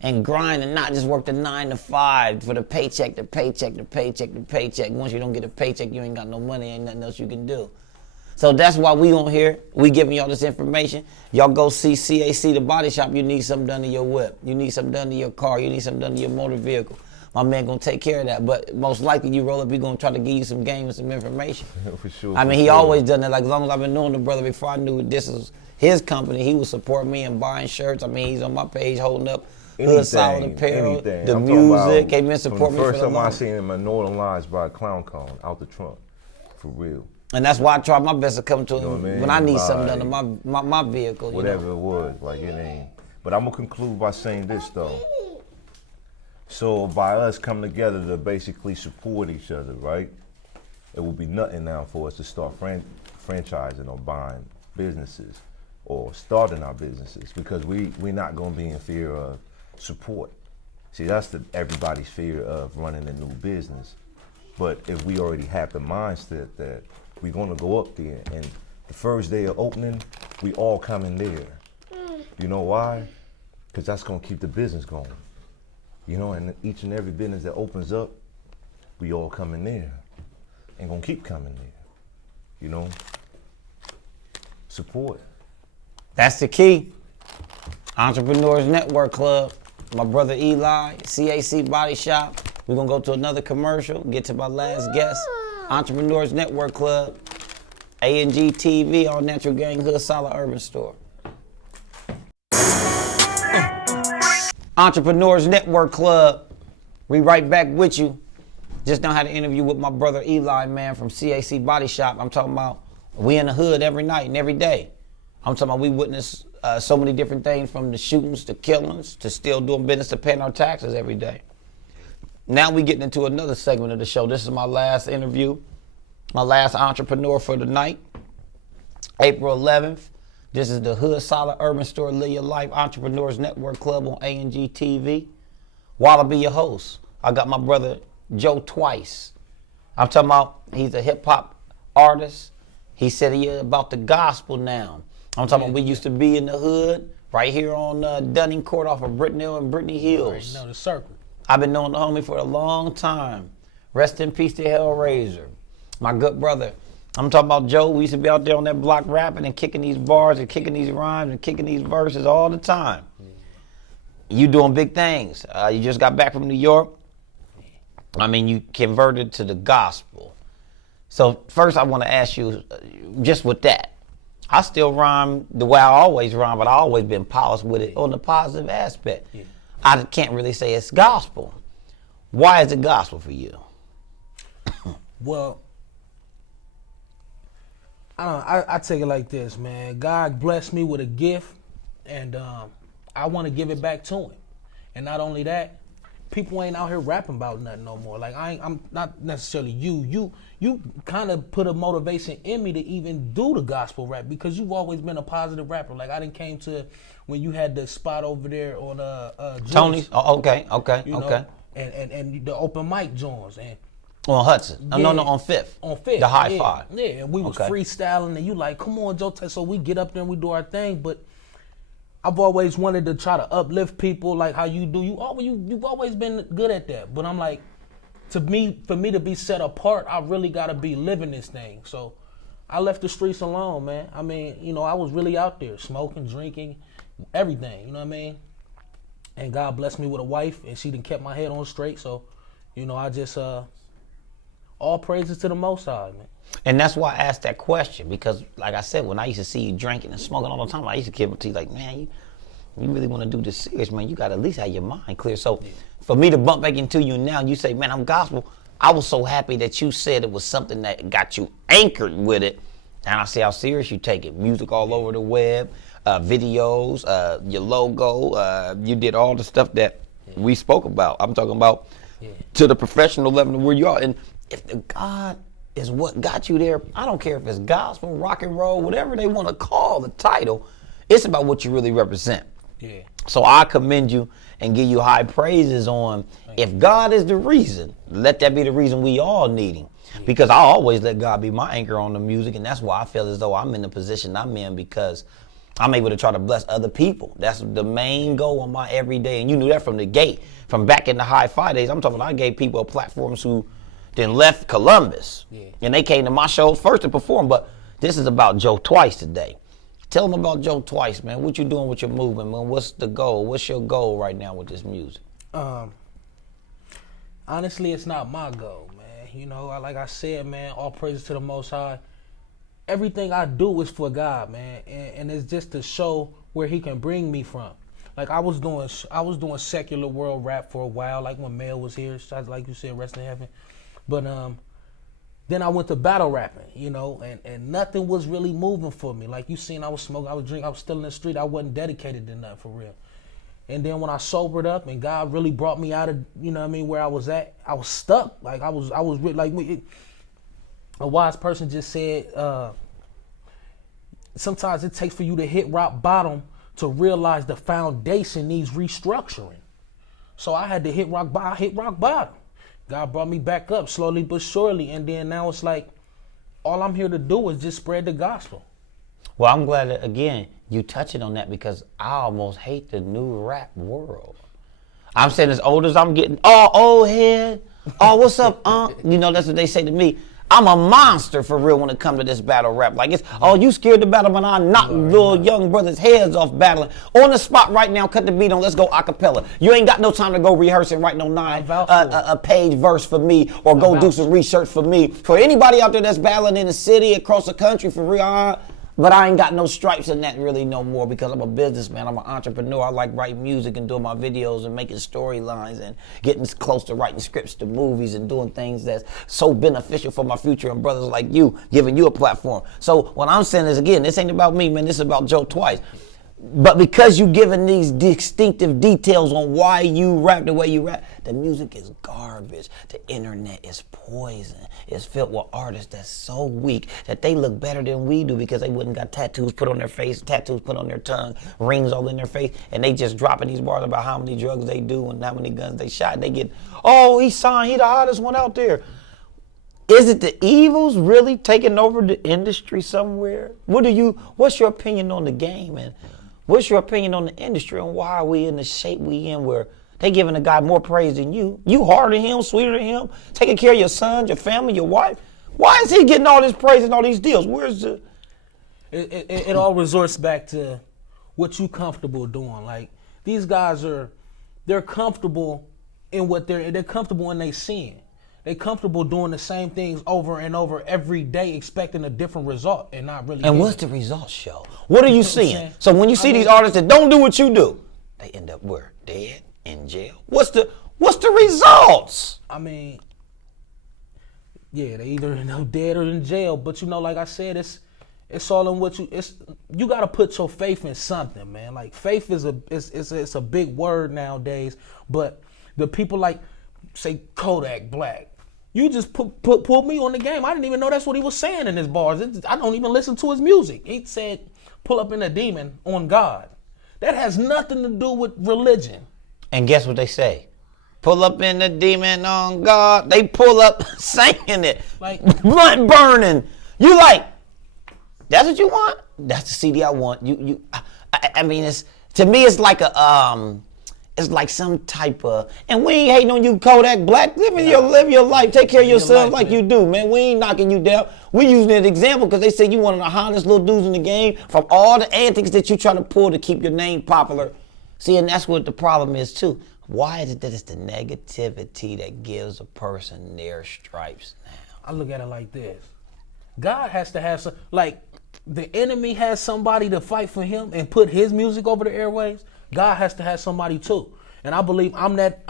and grind and not just work the 9 to 5 for the paycheck, the paycheck, the paycheck, the paycheck. Once you don't get a paycheck, you ain't got no money, ain't nothing else you can do. So that's why we on here. We giving y'all this information. Y'all go see CAC, the body shop. You need something done to your whip. You need something done to your car. You need something done to your motor vehicle. My man gonna take care of that. But most likely you roll up, he gonna try to give you some game and some information. For sure. I mean, for he sure. always done that. Like as long as I've been knowing the brother, before I knew this was his company, he would support me in buying shirts. I mean, he's on my page holding up Hood Solid Apparel, anything. the I'm talking about music. He been supporting me for First the time I long. seen him at Northern Lights by Clown Cone out the trunk, for real. And that's why I try my best to come to him know what I mean? when I need something done to Like, my vehicle. You Whatever know? it was, like it ain't. But I'm gonna conclude by saying this though. So by us coming together to basically support each other, right? It would be nothing now for us to start franchising or buying businesses or starting our businesses, because we're not going to be in fear of support. See, that's everybody's fear of running a new business. But if we already have the mindset that we're going to go up there, and the first day of opening, we all come in there. You know why? Because that's going to keep the business going. You know, and each and every business that opens up, we all come in there and going to keep coming there. You know? Support. That's the key. Entrepreneurs Network Club. My brother Eli, CAC Body Shop. We're going to go to another commercial, get to my last guest. Entrepreneurs Network Club. A&G TV, All Natural Gang, Hood Solid Urban Store. Entrepreneurs Network Club. We right back with you. Just now had an interview with my brother Eli, man, from CAC Body Shop. I'm talking about we in the hood every night and every day. I'm talking about we witness so many different things, from the shootings to killings to still doing business to paying our taxes every day. Now we getting into another segment of the show. This is my last interview, my last entrepreneur for the night, April 11th. This is the Hood Solid Urban Store, Live Your Life Entrepreneurs Network Club on A&G TV. While I be your host, I got my brother Joe Twice. I'm talking about he's a hip hop artist. He said he about the gospel now. I'm talking about we used to be in the hood right here on Dunning Court off of Brittenell and Brittany Hills. Know the circle. I've been knowing the homie for a long time. Rest in peace to Hellraiser. My good brother. I'm talking about Joe. We used to be out there on that block rapping and kicking these bars and kicking these rhymes and kicking these verses all the time. You doing big things. You just got back from New York. I mean, you converted to the gospel. So first I want to ask you, just with that, I still rhyme the way I always rhyme, but I always been polished with it on the positive aspect. Yeah. I can't really say it's gospel. Why is it gospel for you? Well, I take it like this, man. God blessed me with a gift, and I want to give it back to him. And not only that, people ain't out here rapping about nothing no more. Like I'm not necessarily you kind of put a motivation in me to even do the gospel rap, because you've always been a positive rapper. Like I didn't came to when you had the spot over there on Tony's. Oh, okay. You know, and the open mic joints and on Hudson. Yeah, No, on Fifth. On Fifth. The high five. Yeah, and we was freestyling, and you like, come on, Joe. So we get up there and we do our thing, but I've always wanted to try to uplift people like how you do. You've always been good at that. But I'm like, for me to be set apart, I really gotta be living this thing. So I left the streets alone, man. I mean, you know, I was really out there smoking, drinking, everything. You know what I mean? And God blessed me with a wife, and she done kept my head on straight. So, you know, I just all praises to the Most High, man. And that's why I asked that question, because like I said, when I used to see you drinking and smoking all the time, I used to give it to you like, man, you really want to do this serious, man, you got to at least have your mind clear. So for me to bump back into you now, you say, man, I'm gospel. I was so happy that you said it was something that got you anchored with it. And I see how serious you take it. Music all over the web, videos, your logo. You did all the stuff that we spoke about. I'm talking about to the professional level where you are. And if the God is what got you there, I don't care if it's gospel, rock and roll, whatever they want to call the title. It's about what you really represent. Yeah. So I commend you and give you high praises on, if God is the reason, let that be the reason we all need him. Because I always let God be my anchor on the music, and that's why I feel as though I'm in the position I'm in, because I'm able to try to bless other people. That's the main goal on my everyday, and you knew that from the gate. From back in the high five days, I'm talking about I gave people platforms who then left Columbus, and they came to my shows first to perform. But this is about Joe Twice today. Tell them about Joe Twice, man. What you doing with your movement, man? What's the goal? What's your goal right now with this music? Honestly, it's not my goal, man. You know, like I said, man, all praises to the Most High. Everything I do is for God, man, and it's just to show where he can bring me from. Like I was doing secular world rap for a while, like when Mel was here, like you said, rest in heaven. But then I went to battle rapping, you know, and nothing was really moving for me. Like you seen, I was smoking, I was drinking, I was still in the street. I wasn't dedicated to nothing for real. And then when I sobered up and God really brought me out of, you know what I mean, where I was at, I was stuck. Like I was like a wise person just said, sometimes it takes for you to hit rock bottom to realize the foundation needs restructuring. So I had to hit rock bottom. God brought me back up slowly but surely, and then now it's like all I'm here to do is just spread the gospel. Well, I'm glad that, again, you touching on that, because I almost hate the new rap world. I'm saying as old as I'm getting, oh, old head, oh, what's up, You know, that's what they say to me. I'm a monster for real when it comes to this battle rap. Like, it's, oh, you scared to battle when I knock little young brothers' heads off battling. On the spot right now, cut the beat on, let's go a cappella. You ain't got no time to go rehearse and write no a page verse for me, or go do some research for me. For anybody out there that's battling in the city, across the country, for real, but I ain't got no stripes in that really no more, because I'm a businessman. I'm an entrepreneur. I like writing music and doing my videos and making storylines and getting close to writing scripts to movies and doing things that's so beneficial for my future, and brothers like you, giving you a platform. So what I'm saying is, again, this ain't about me, man. This is about Joe Twice. But because you giving these distinctive details on why you rap the way you rap, the music is garbage. The internet is poison. It's filled with artists that's so weak that they look better than we do, because they wouldn't got tattoos put on their face, tattoos put on their tongue, rings all in their face, and they just dropping these bars about how many drugs they do and how many guns they shot. And they get, oh, he signed, he the hottest one out there. Is it the evils really taking over the industry somewhere? What's your opinion on the game, and what's your opinion on the industry, and why are we in the shape we in, where they giving a guy more praise than you? You harder than him, sweeter than him, taking care of your son, your family, your wife. Why is he getting all this praise and all these deals? Where's the... It all resorts back to what you comfortable doing. Like, these guys they're comfortable in what they're comfortable in they sin. They're comfortable doing the same things over and over every day, expecting a different result and not really. And what's the results show? What are you seeing? So when you see these artists that don't do what you do, they end up where? Dead? In jail? What's the results? I mean, yeah, they either end up dead or in jail. But you know, like I said, it's all in what you got to put your faith in something, man. Like, faith is a big word nowadays. But the people like, say, Kodak Black. You just pulled me on the game. I didn't even know that's what he was saying in his bars. I don't even listen to his music. He said, pull up in a demon on God. That has nothing to do with religion. And guess what they say? Pull up in the demon on God. They pull up singing it. Like, blunt burning. You like, that's what you want? That's the CD I want. I mean, to me, it's like it's like some type of, and we ain't hating on you, Kodak Black. Live your life. Take care of your son like you do, man. We ain't knocking you down. We using an example because they say you one of the hottest little dudes in the game, from all the antics that you try to pull to keep your name popular. See, and that's what the problem is too. Why is it that it's the negativity that gives a person their stripes now? I look at it like this. God has to have some, like, the enemy has somebody to fight for him and put his music over the airwaves. God has to have somebody too. And I believe I'm that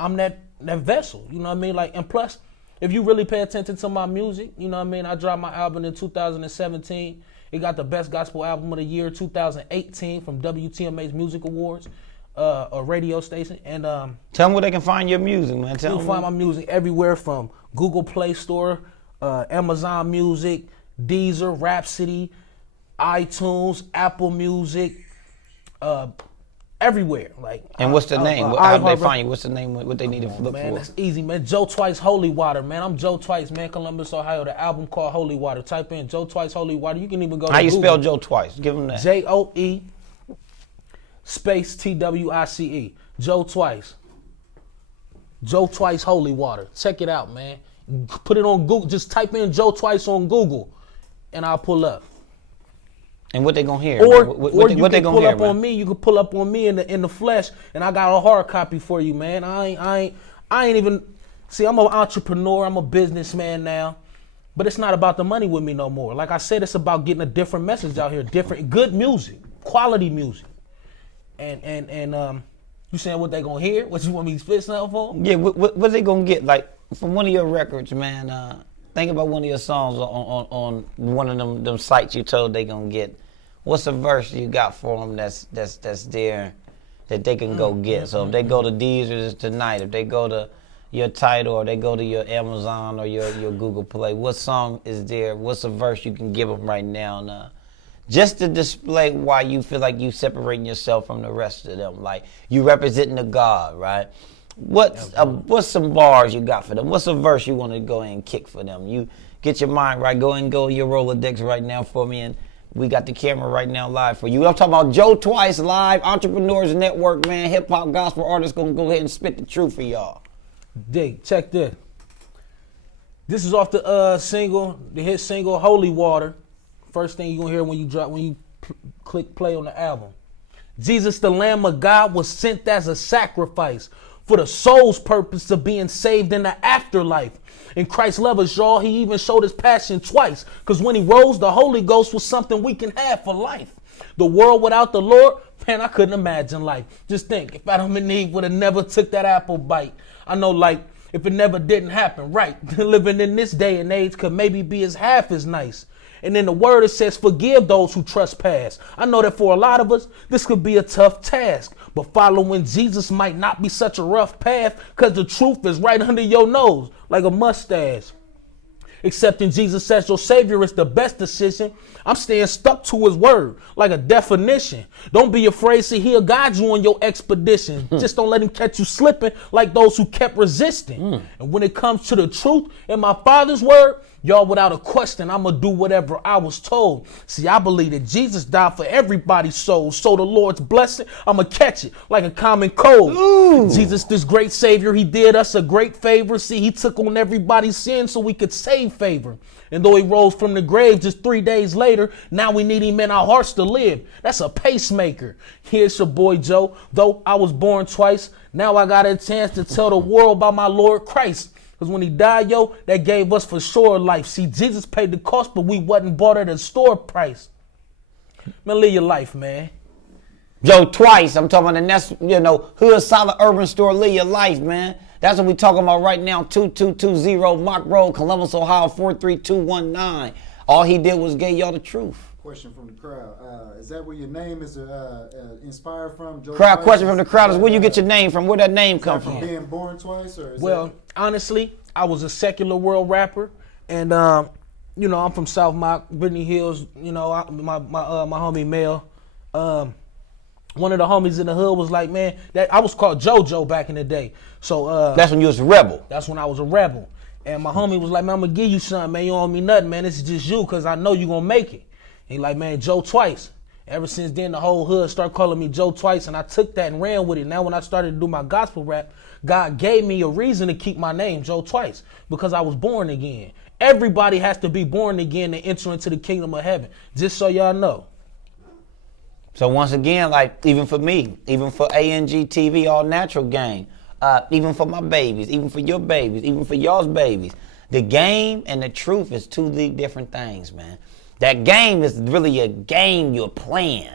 vessel, you know what I mean? Like, and plus, if you really pay attention to my music, you know what I mean? I dropped my album in 2017. It got the best gospel album of the year 2018 from WTMA's Music Awards, a radio station. And tell them where they can find your music, man. You can find my music everywhere, from Google Play Store, Amazon Music, Deezer, Rhapsody, iTunes, Apple Music, everywhere. Like, and what's the name? How do they find you? What's the name? What they need to look man, for? That's easy, man. Joe Twice, Holy Water, man. I'm Joe Twice, man. Columbus, Ohio. The album called Holy Water. Type in Joe Twice, Holy Water. You can even go to How you Google. spell Joe Twice? Give them that. Joe space TWICE. Joe Twice. Joe Twice, Holy Water. Check it out, man. Put it on Google. Just type in Joe Twice on Google, and I'll pull up. And what they gonna hear? Or what you they can gonna pull hear, up man? on me. You can pull up on me in the flesh, and I got a hard copy for you, man. I ain't even see. I'm an entrepreneur. I'm a businessman now, but it's not about the money with me no more. Like I said, it's about getting a different message out here, different, good music, quality music, and you saying what they gonna hear? What you want me to spit something for? Yeah, what they gonna get? Like, from one of your records, man. Think about one of your songs on one of them sites you told they gonna get. What's a verse you got for them that's there that they can go get? So if they go to Deezer tonight, if they go to your Tidal, or they go to your Amazon or your Google Play, what song is there? What's a verse you can give them right now? And just to display why you feel like you separating yourself from the rest of them. Like you representing the God, right? What's some bars you got for them? What's a verse you want to go and kick for them? You get your mind right. Go and go your Rolodex right now for me, and we got the camera right now live for you. I'm talking about Joe Twice live, Entrepreneurs Network, man. Hip hop gospel artist gonna go ahead and spit the truth for y'all. Dig, check this. This is off the hit single Holy Water. First thing you're gonna hear when you click play on the album. Jesus, the Lamb of God, was sent as a sacrifice for the soul's purpose of being saved in the afterlife. And Christ loved us, y'all. He even showed his passion twice. Because when he rose, the Holy Ghost was something we can have for life. The world without the Lord, man, I couldn't imagine life. Just think, if Adam and Eve would have never took that apple bite. I know, like, if it never didn't happen, right? Living in this day and age could maybe be as half as nice. And in the word, it says, forgive those who trespass. I know that for a lot of us, this could be a tough task. But following Jesus might not be such a rough path because the truth is right under your nose, like a mustache. Accepting Jesus as your Savior is the best decision. I'm staying stuck to his word, like a definition. Don't be afraid, see, he'll guide you on your expedition. Just don't let him catch you slipping like those who kept resisting. And when it comes to the truth in my Father's word, y'all, without a question, I'm going to do whatever I was told. See, I believe that Jesus died for everybody's soul. So the Lord's blessing, I'm going to catch it like a common cold. Ooh. Jesus, this great Savior, he did us a great favor. See, he took on everybody's sin so we could save favor. And though he rose from the grave just 3 days later, now we need him in our hearts to live. That's a pacemaker. Here's your boy Joe. Though I was born twice, now I got a chance to tell the world about my Lord Christ. Because when he died, yo, that gave us for sure life. See, Jesus paid the cost, but we wasn't bought at a store price. Man, live your life, man. Joe Twice, I'm talking about the next, Hood Solid Urban Store, live your life, man. That's what we talking about right now, 2220 Mock Road, Columbus, Ohio, 43219. All he did was gave y'all the truth. Question from the crowd. Is that where your name is inspired from? Joe Crowd Twice? question from the crowd is where you get your name from? Where that name come From from? being born twice? Or honestly, I was a secular world rapper. And, I'm from South Mock, Brittany Hills. My homie Mel. One of the homies in the hood was like, man, that I was called JoJo back in the day. So that's when you was a rebel. That's when I was a rebel. And my homie was like, man, I'm gonna give you something, man. You don't owe me nothing, man. This is just you, cause I know you gonna make it. He like, man, Joe Twice. Ever since then, the whole hood started calling me Joe Twice, and I took that and ran with it. Now when I started to do my gospel rap, God gave me a reason to keep my name Joe Twice, because I was born again. Everybody has to be born again to enter into the kingdom of heaven. Just so y'all know. So once again, like even for me, even for ANG TV, All Natural Gang, even for my babies, even for your babies, even for y'all's babies, the game and the truth is two different things, man. That game is really a game you're playing.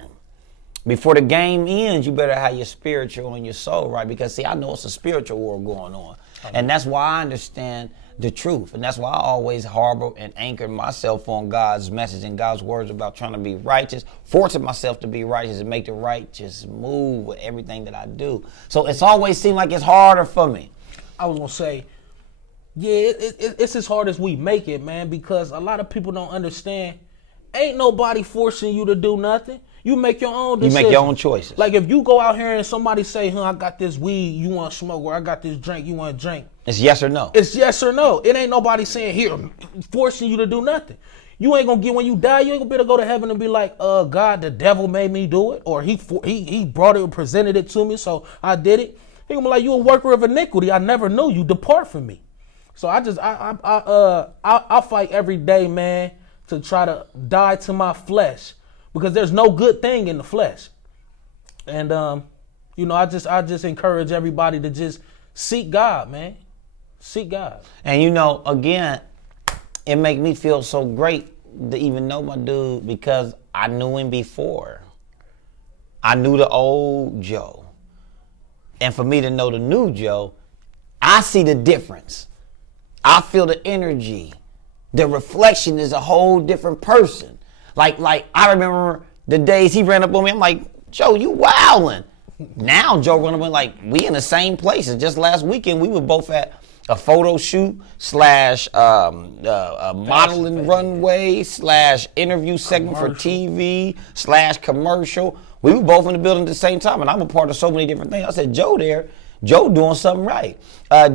Before the game ends, you better have your spiritual and your soul right, because see, I know it's a spiritual war going on, and that's why I understand the truth, and that's why I always harbor and anchor myself on God's message and God's words about trying to be righteous, forcing myself to be righteous and make the righteous move with everything that I do. So it's always seemed like it's harder for me. I was gonna say, yeah, it's as hard as we make it, man, because a lot of people don't understand. Ain't nobody forcing you to do nothing. You make your own decisions. You make your own choices. Like if you go out here and somebody say, I got this weed, you want to smoke, or I got this drink, you want to drink. It's yes or no. It's yes or no. It ain't nobody saying here, forcing you to do nothing. You ain't gonna get, when you die, you ain't gonna be able to go to heaven and be like, God, the devil made me do it, or he brought it and presented it to me, so I did it. He gonna be like, you a worker of iniquity. I never knew you. Depart from me. So I fight every day, man, to try to die to my flesh, because there's no good thing in the flesh. And I just encourage everybody to just seek God, man. Seek God. And again, it make me feel so great to even know my dude, because I knew him before. I knew the old Joe. And for me to know the new Joe, I see the difference. I feel the energy. The reflection is a whole different person. Like I remember the days he ran up on me. I'm like, Joe, you wildin'. Now Joe run up on me like, we in the same places. Just last weekend we were both at a photo shoot / a modeling runway / interview segment for TV / commercial. We were both in the building at the same time, and I'm a part of so many different things. I said, Joe there, Joe doing something right.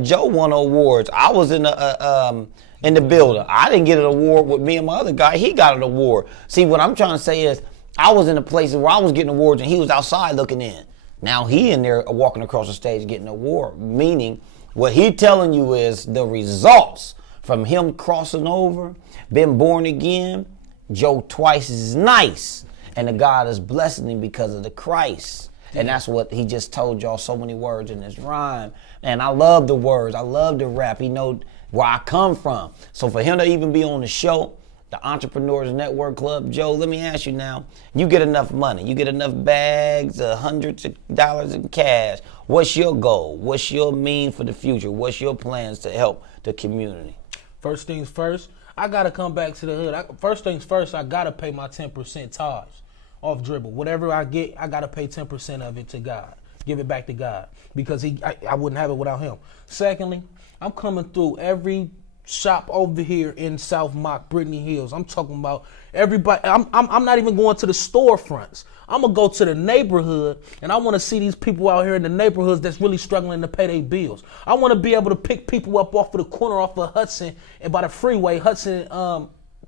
Joe won awards. I was in the building. I didn't get an award with me and my other guy. He got an award. See, what I'm trying to say is I was in a place where I was getting awards and he was outside looking in. Now he in there walking across the stage getting an award, meaning what he telling you is the results from him crossing over, been born again, Joe twice as nice, and the God is blessing him because of the Christ. And that's what he just told y'all, so many words in his rhyme. And I love the words. I love the rap. He know where I come from. So for him to even be on the show, the Entrepreneurs Network Club, Joe, let me ask you now, you get enough money, you get enough bags, hundreds of dollars in cash. What's your goal? What's your mean for the future? What's your plans to help the community? First things first, I got to come back to the hood. First things first, I got to pay my 10% tithes off dribble. Whatever I get, I got to pay 10% of it to God. Give it back to God because I wouldn't have it without him. Secondly, I'm coming through every shop over here in South Mock, Brittany Hills. I'm talking about everybody. I'm not even going to the storefronts. I'm gonna go to the neighborhood, and I want to see these people out here in the neighborhoods that's really struggling to pay their bills. I want to be able to pick people up off of the corner off of Hudson and by the freeway, Hudson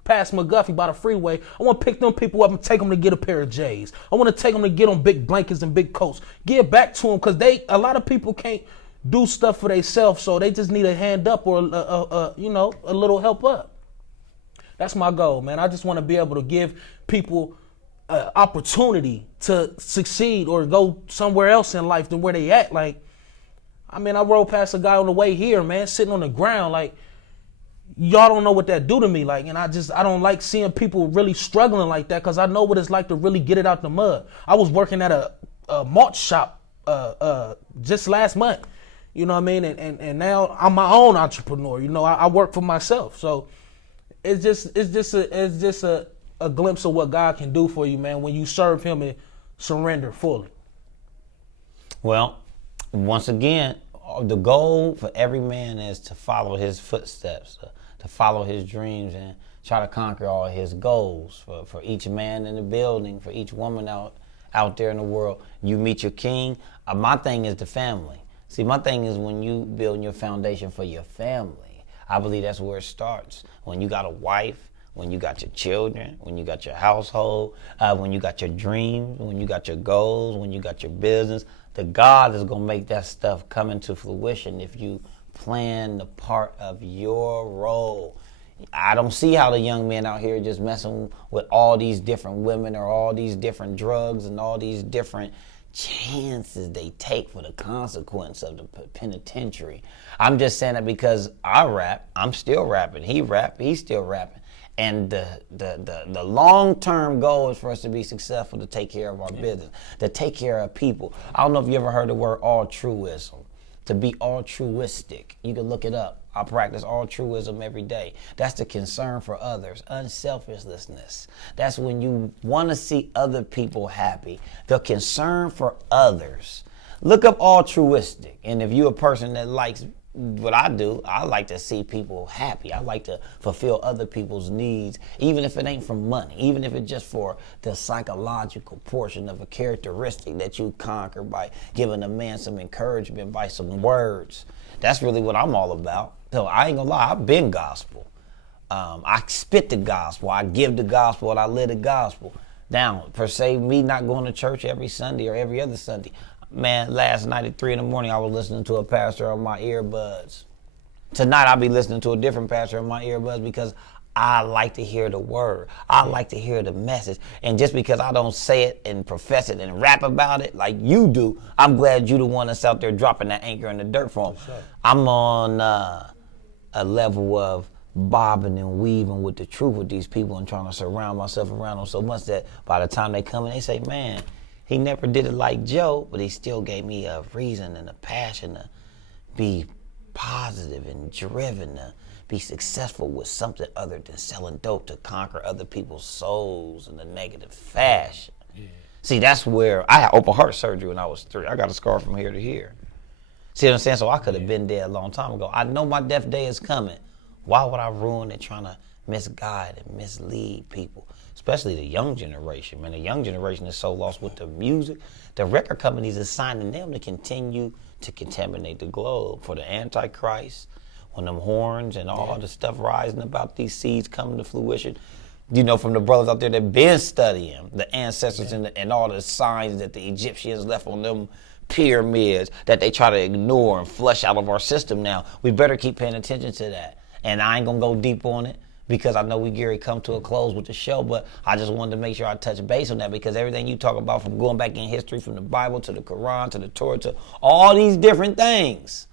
past McGuffey by the freeway. I want to pick them people up and take them to get a pair of J's. I want to take them to get them big blankets and big coats. Give back to them because a lot of people can't do stuff for themselves, so they just need a hand up or a little help up. That's my goal, man. I just want to be able to give people opportunity to succeed or go somewhere else in life than where they at. Like, I mean, I rode past a guy on the way here, man, sitting on the ground. Like, y'all don't know what that do to me. Like, and I don't like seeing people really struggling like that because I know what it's like to really get it out the mud. I was working at a malt shop just last month. You know what I mean? And now I'm my own entrepreneur. You know, I work for myself. So it's just a glimpse of what God can do for you, man, when you serve him and surrender fully. Well, once again, the goal for every man is to follow his footsteps, to follow his dreams and try to conquer all his goals. For each man in the building, for each woman out there in the world, you meet your king. My thing is the family. See, my thing is when you build your foundation for your family, I believe that's where it starts. When you got a wife, when you got your children, when you got your household, when you got your dreams, when you got your goals, when you got your business, the God is going to make that stuff come into fruition if you plan the part of your role. I don't see how the young men out here just messing with all these different women or all these different drugs and all these different chances they take for the consequence of the penitentiary. I'm just saying that because I rap, I'm still rapping. He rap, he's still rapping. And the long-term goal is for us to be successful, to take care of our business, to take care of people. I don't know if you ever heard the word altruism, to be altruistic. You can look it up. I practice altruism every day. That's the concern for others, unselfishness. That's when you want to see other people happy, the concern for others. Look up altruistic, and if you're a person that likes what I do, I like to see people happy. I like to fulfill other people's needs, even if it ain't for money, even if it's just for the psychological portion of a characteristic that you conquer by giving a man some encouragement by some words. That's really what I'm all about. So I ain't gonna lie, I've been gospel. I spit the gospel, I give the gospel, and I live the gospel. Now, per se, me not going to church every Sunday or every other Sunday, man, last night at 3 a.m, I was listening to a pastor on my earbuds. Tonight I'll be listening to a different pastor on my earbuds because I like to hear the word. I like to hear the message. And just because I don't say it and profess it and rap about it like you do, I'm glad you the one that's out there dropping that anchor in the dirt for them. Sure. I'm on a level of bobbing and weaving with the truth with these people and trying to surround myself around them so much that by the time they come in, they say, man, he never did it like Joe, but he still gave me a reason and a passion to be positive and driven, to be successful with something other than selling dope, to conquer other people's souls in a negative fashion. Yeah. See, that's where I had open heart surgery when I was 3. I got a scar from here to here. See what I'm saying? So I could have been dead a long time ago. I know my death day is coming. Why would I ruin it trying to misguide and mislead people? Especially the young generation, man. The young generation is so lost with the music. The record companies are signing them to continue to contaminate the globe for the Antichrist. When them horns and all the stuff rising about these seeds coming to fruition, you know, from the brothers out there that been studying the ancestors and all the signs that the Egyptians left on them pyramids that they try to ignore and flush out of our system now. We better keep paying attention to that. And I ain't gonna go deep on it because I know we Gary come to a close with the show, but I just wanted to make sure I touch base on that because everything you talk about from going back in history, from the Bible to the Quran to the Torah to all these different things,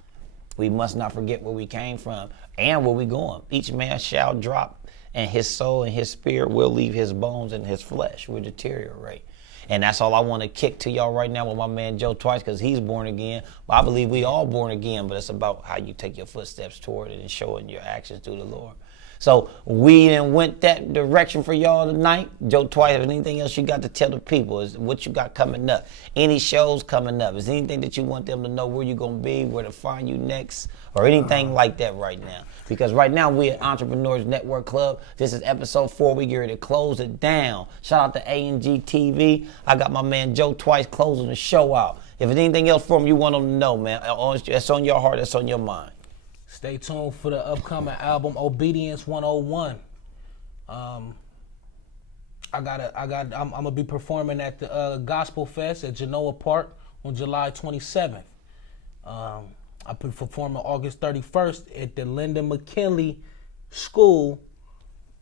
we must not forget where we came from and where we going. Each man shall drop, and his soul and his spirit will leave his bones and his flesh will deteriorate. And that's all I want to kick to y'all right now with my man Joe Twice, because he's born again. But I believe we all born again, but it's about how you take your footsteps toward it and showing your actions through the Lord. So we done went that direction for y'all tonight. Joe Twice, if anything else you got to tell the people, is what you got coming up? Any shows coming up? Is anything that you want them to know where you're going to be, where to find you next, or anything like that right now? Because right now we at Entrepreneurs Network Club. This is episode 4. We get ready to close it down. Shout out to A&G TV. I got my man Joe Twice closing the show out. If there's anything else from you want them to know, man, that's on your heart, that's on your mind. Stay tuned for the upcoming album Obedience 101. I'm gonna be performing at the Gospel Fest at Genoa Park on July 27th. I'll be performing August 31st at the Linda McKinley School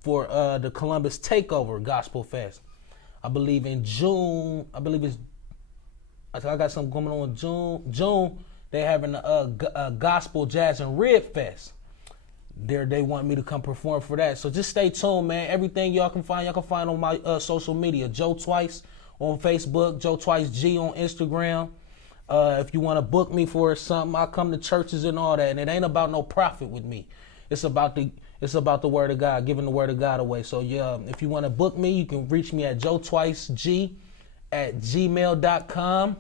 for the Columbus Takeover Gospel Fest. I believe in June. I got something going on in June. They having a gospel, jazz, and rib fest. They want me to come perform for that. So just stay tuned, man. Everything y'all can find on my social media. Joe Twice on Facebook, Joe Twice G on Instagram. If you want to book me for something, I come to churches and all that. And it ain't about no profit with me. It's about the word of God, giving the word of God away. So yeah, if you want to book me, you can reach me at joetwiceg@gmail.com.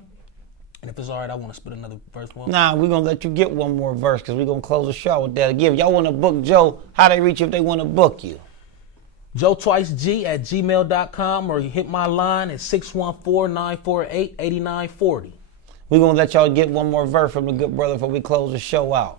And if it's all right, I want to spit another verse. Nah, we're going to let you get one more verse because we're going to close the show with that. Again, if y'all want to book Joe, how they reach you if they want to book you? joetwiceg@gmail.com, or you hit my line at 614-948-8940. We're going to let y'all get one more verse from the good brother before we close the show out.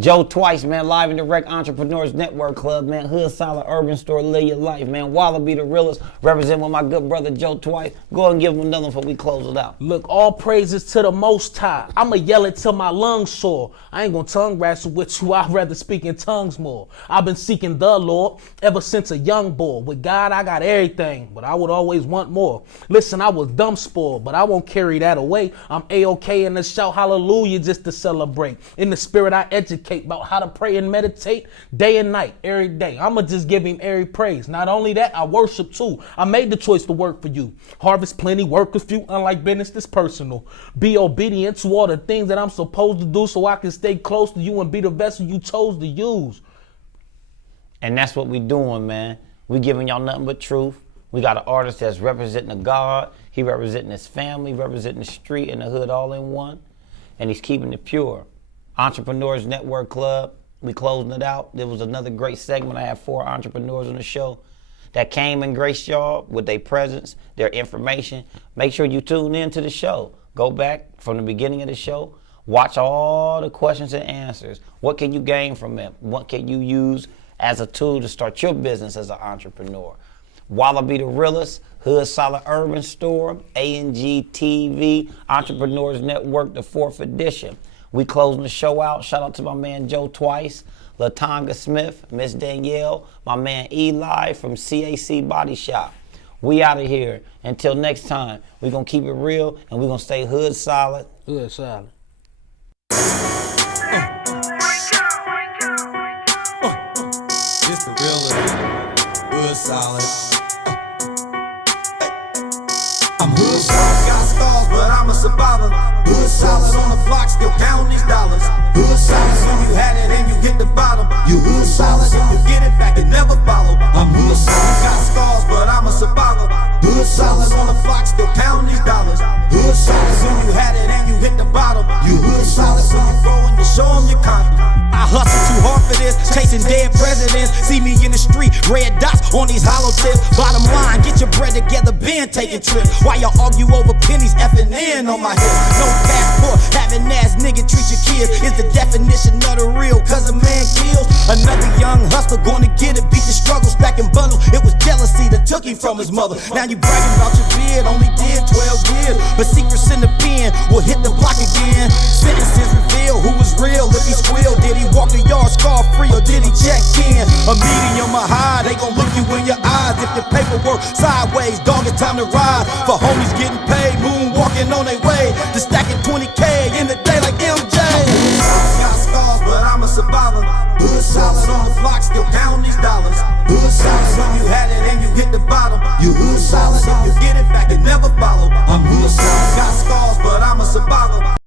Joe Twice, man, live and direct Entrepreneurs Network Club, man. Hood Solid Urban Store, live your life, man. Wallaby the realest, represent with my good brother Joe Twice. Go ahead and give him another one before we close it out. Look, all praises to the Most High. I'ma yell it till my lungs sore. I ain't gonna tongue wrestle with you. I'd rather speak in tongues more. I've been seeking the Lord ever since a young boy. With God, I got everything, but I would always want more. Listen, I was dumb spoiled, but I won't carry that away. I'm A-OK in the shout hallelujah just to celebrate. In the spirit, I educate about how to pray and meditate day and night, every day. I'ma just give him every praise. Not only that, I worship too. I made the choice to work for you. Harvest plenty, work a few, unlike business, this personal. Be obedient to all the things that I'm supposed to do so I can stay close to you and be the vessel you chose to use. And that's what we doing, man. We giving y'all nothing but truth. We got an artist that's representing the God. He representing his family, representing the street and the hood all in one. And he's keeping it pure. Entrepreneurs Network Club, we closing it out. There was another great segment. I had 4 entrepreneurs on the show that came and graced y'all with their presence, their information. Make sure you tune in to the show. Go back from the beginning of the show. Watch all the questions and answers. What can you gain from it? What can you use as a tool to start your business as an entrepreneur? Wallaby the realest, Hood Solid Urban Store, A&G TV, Entrepreneurs Network, the 4th edition. We closing the show out. Shout out to my man Joe Twice, Latonga Smith, Miss Danielle, my man Eli from CAC Body Shop. We out of here. Until next time, we're going to keep it real and we're going to stay hood solid. Hood solid. It's the realest. Hood solid. I'm hood solid. Got scars, but I'm a survivor. Hood solid on the block, still counting these dollars. Hood solid, so you had it and you hit the bottom. You hood solid, so you get it back and never follow. I'm hood solid. Got scars, but I'm a survivor. Hood solid on the block, still counting these dollars. Hood solid, so you had it and you hit the bottom. You hood solid, so this, chasing dead presidents. See me in the street, red dots on these hollow tips. Bottom line, get your bread together, been taking trips. Why y'all argue over pennies, effing in on my hip? No passport, having ass nigga treat your kids is the definition of the real, cause a man kills. Another young hustler gonna get it, beat the struggle, stacking bundles. It was jealousy that took him from his mother. Now you bragging about your beard, only did 12 years. But secrets in the pen will hit the block again. Sentences reveal who was real. If he squealed, did he walk the yard scar free or did he check in? A medium or high, they gon' look you in your eyes. If your paperwork sideways, dog, it's time to ride. For homies getting paid, moonwalking on their way to stacking 20K in the day like MJ. Got scars, but I'm a survivor. Hood solid on the block, still counting these dollars. Hood solid, when you had it and you hit the bottom. You hood solid, if you get it back, it never follow. I'm hood solid. Got scars, but I'm a survivor.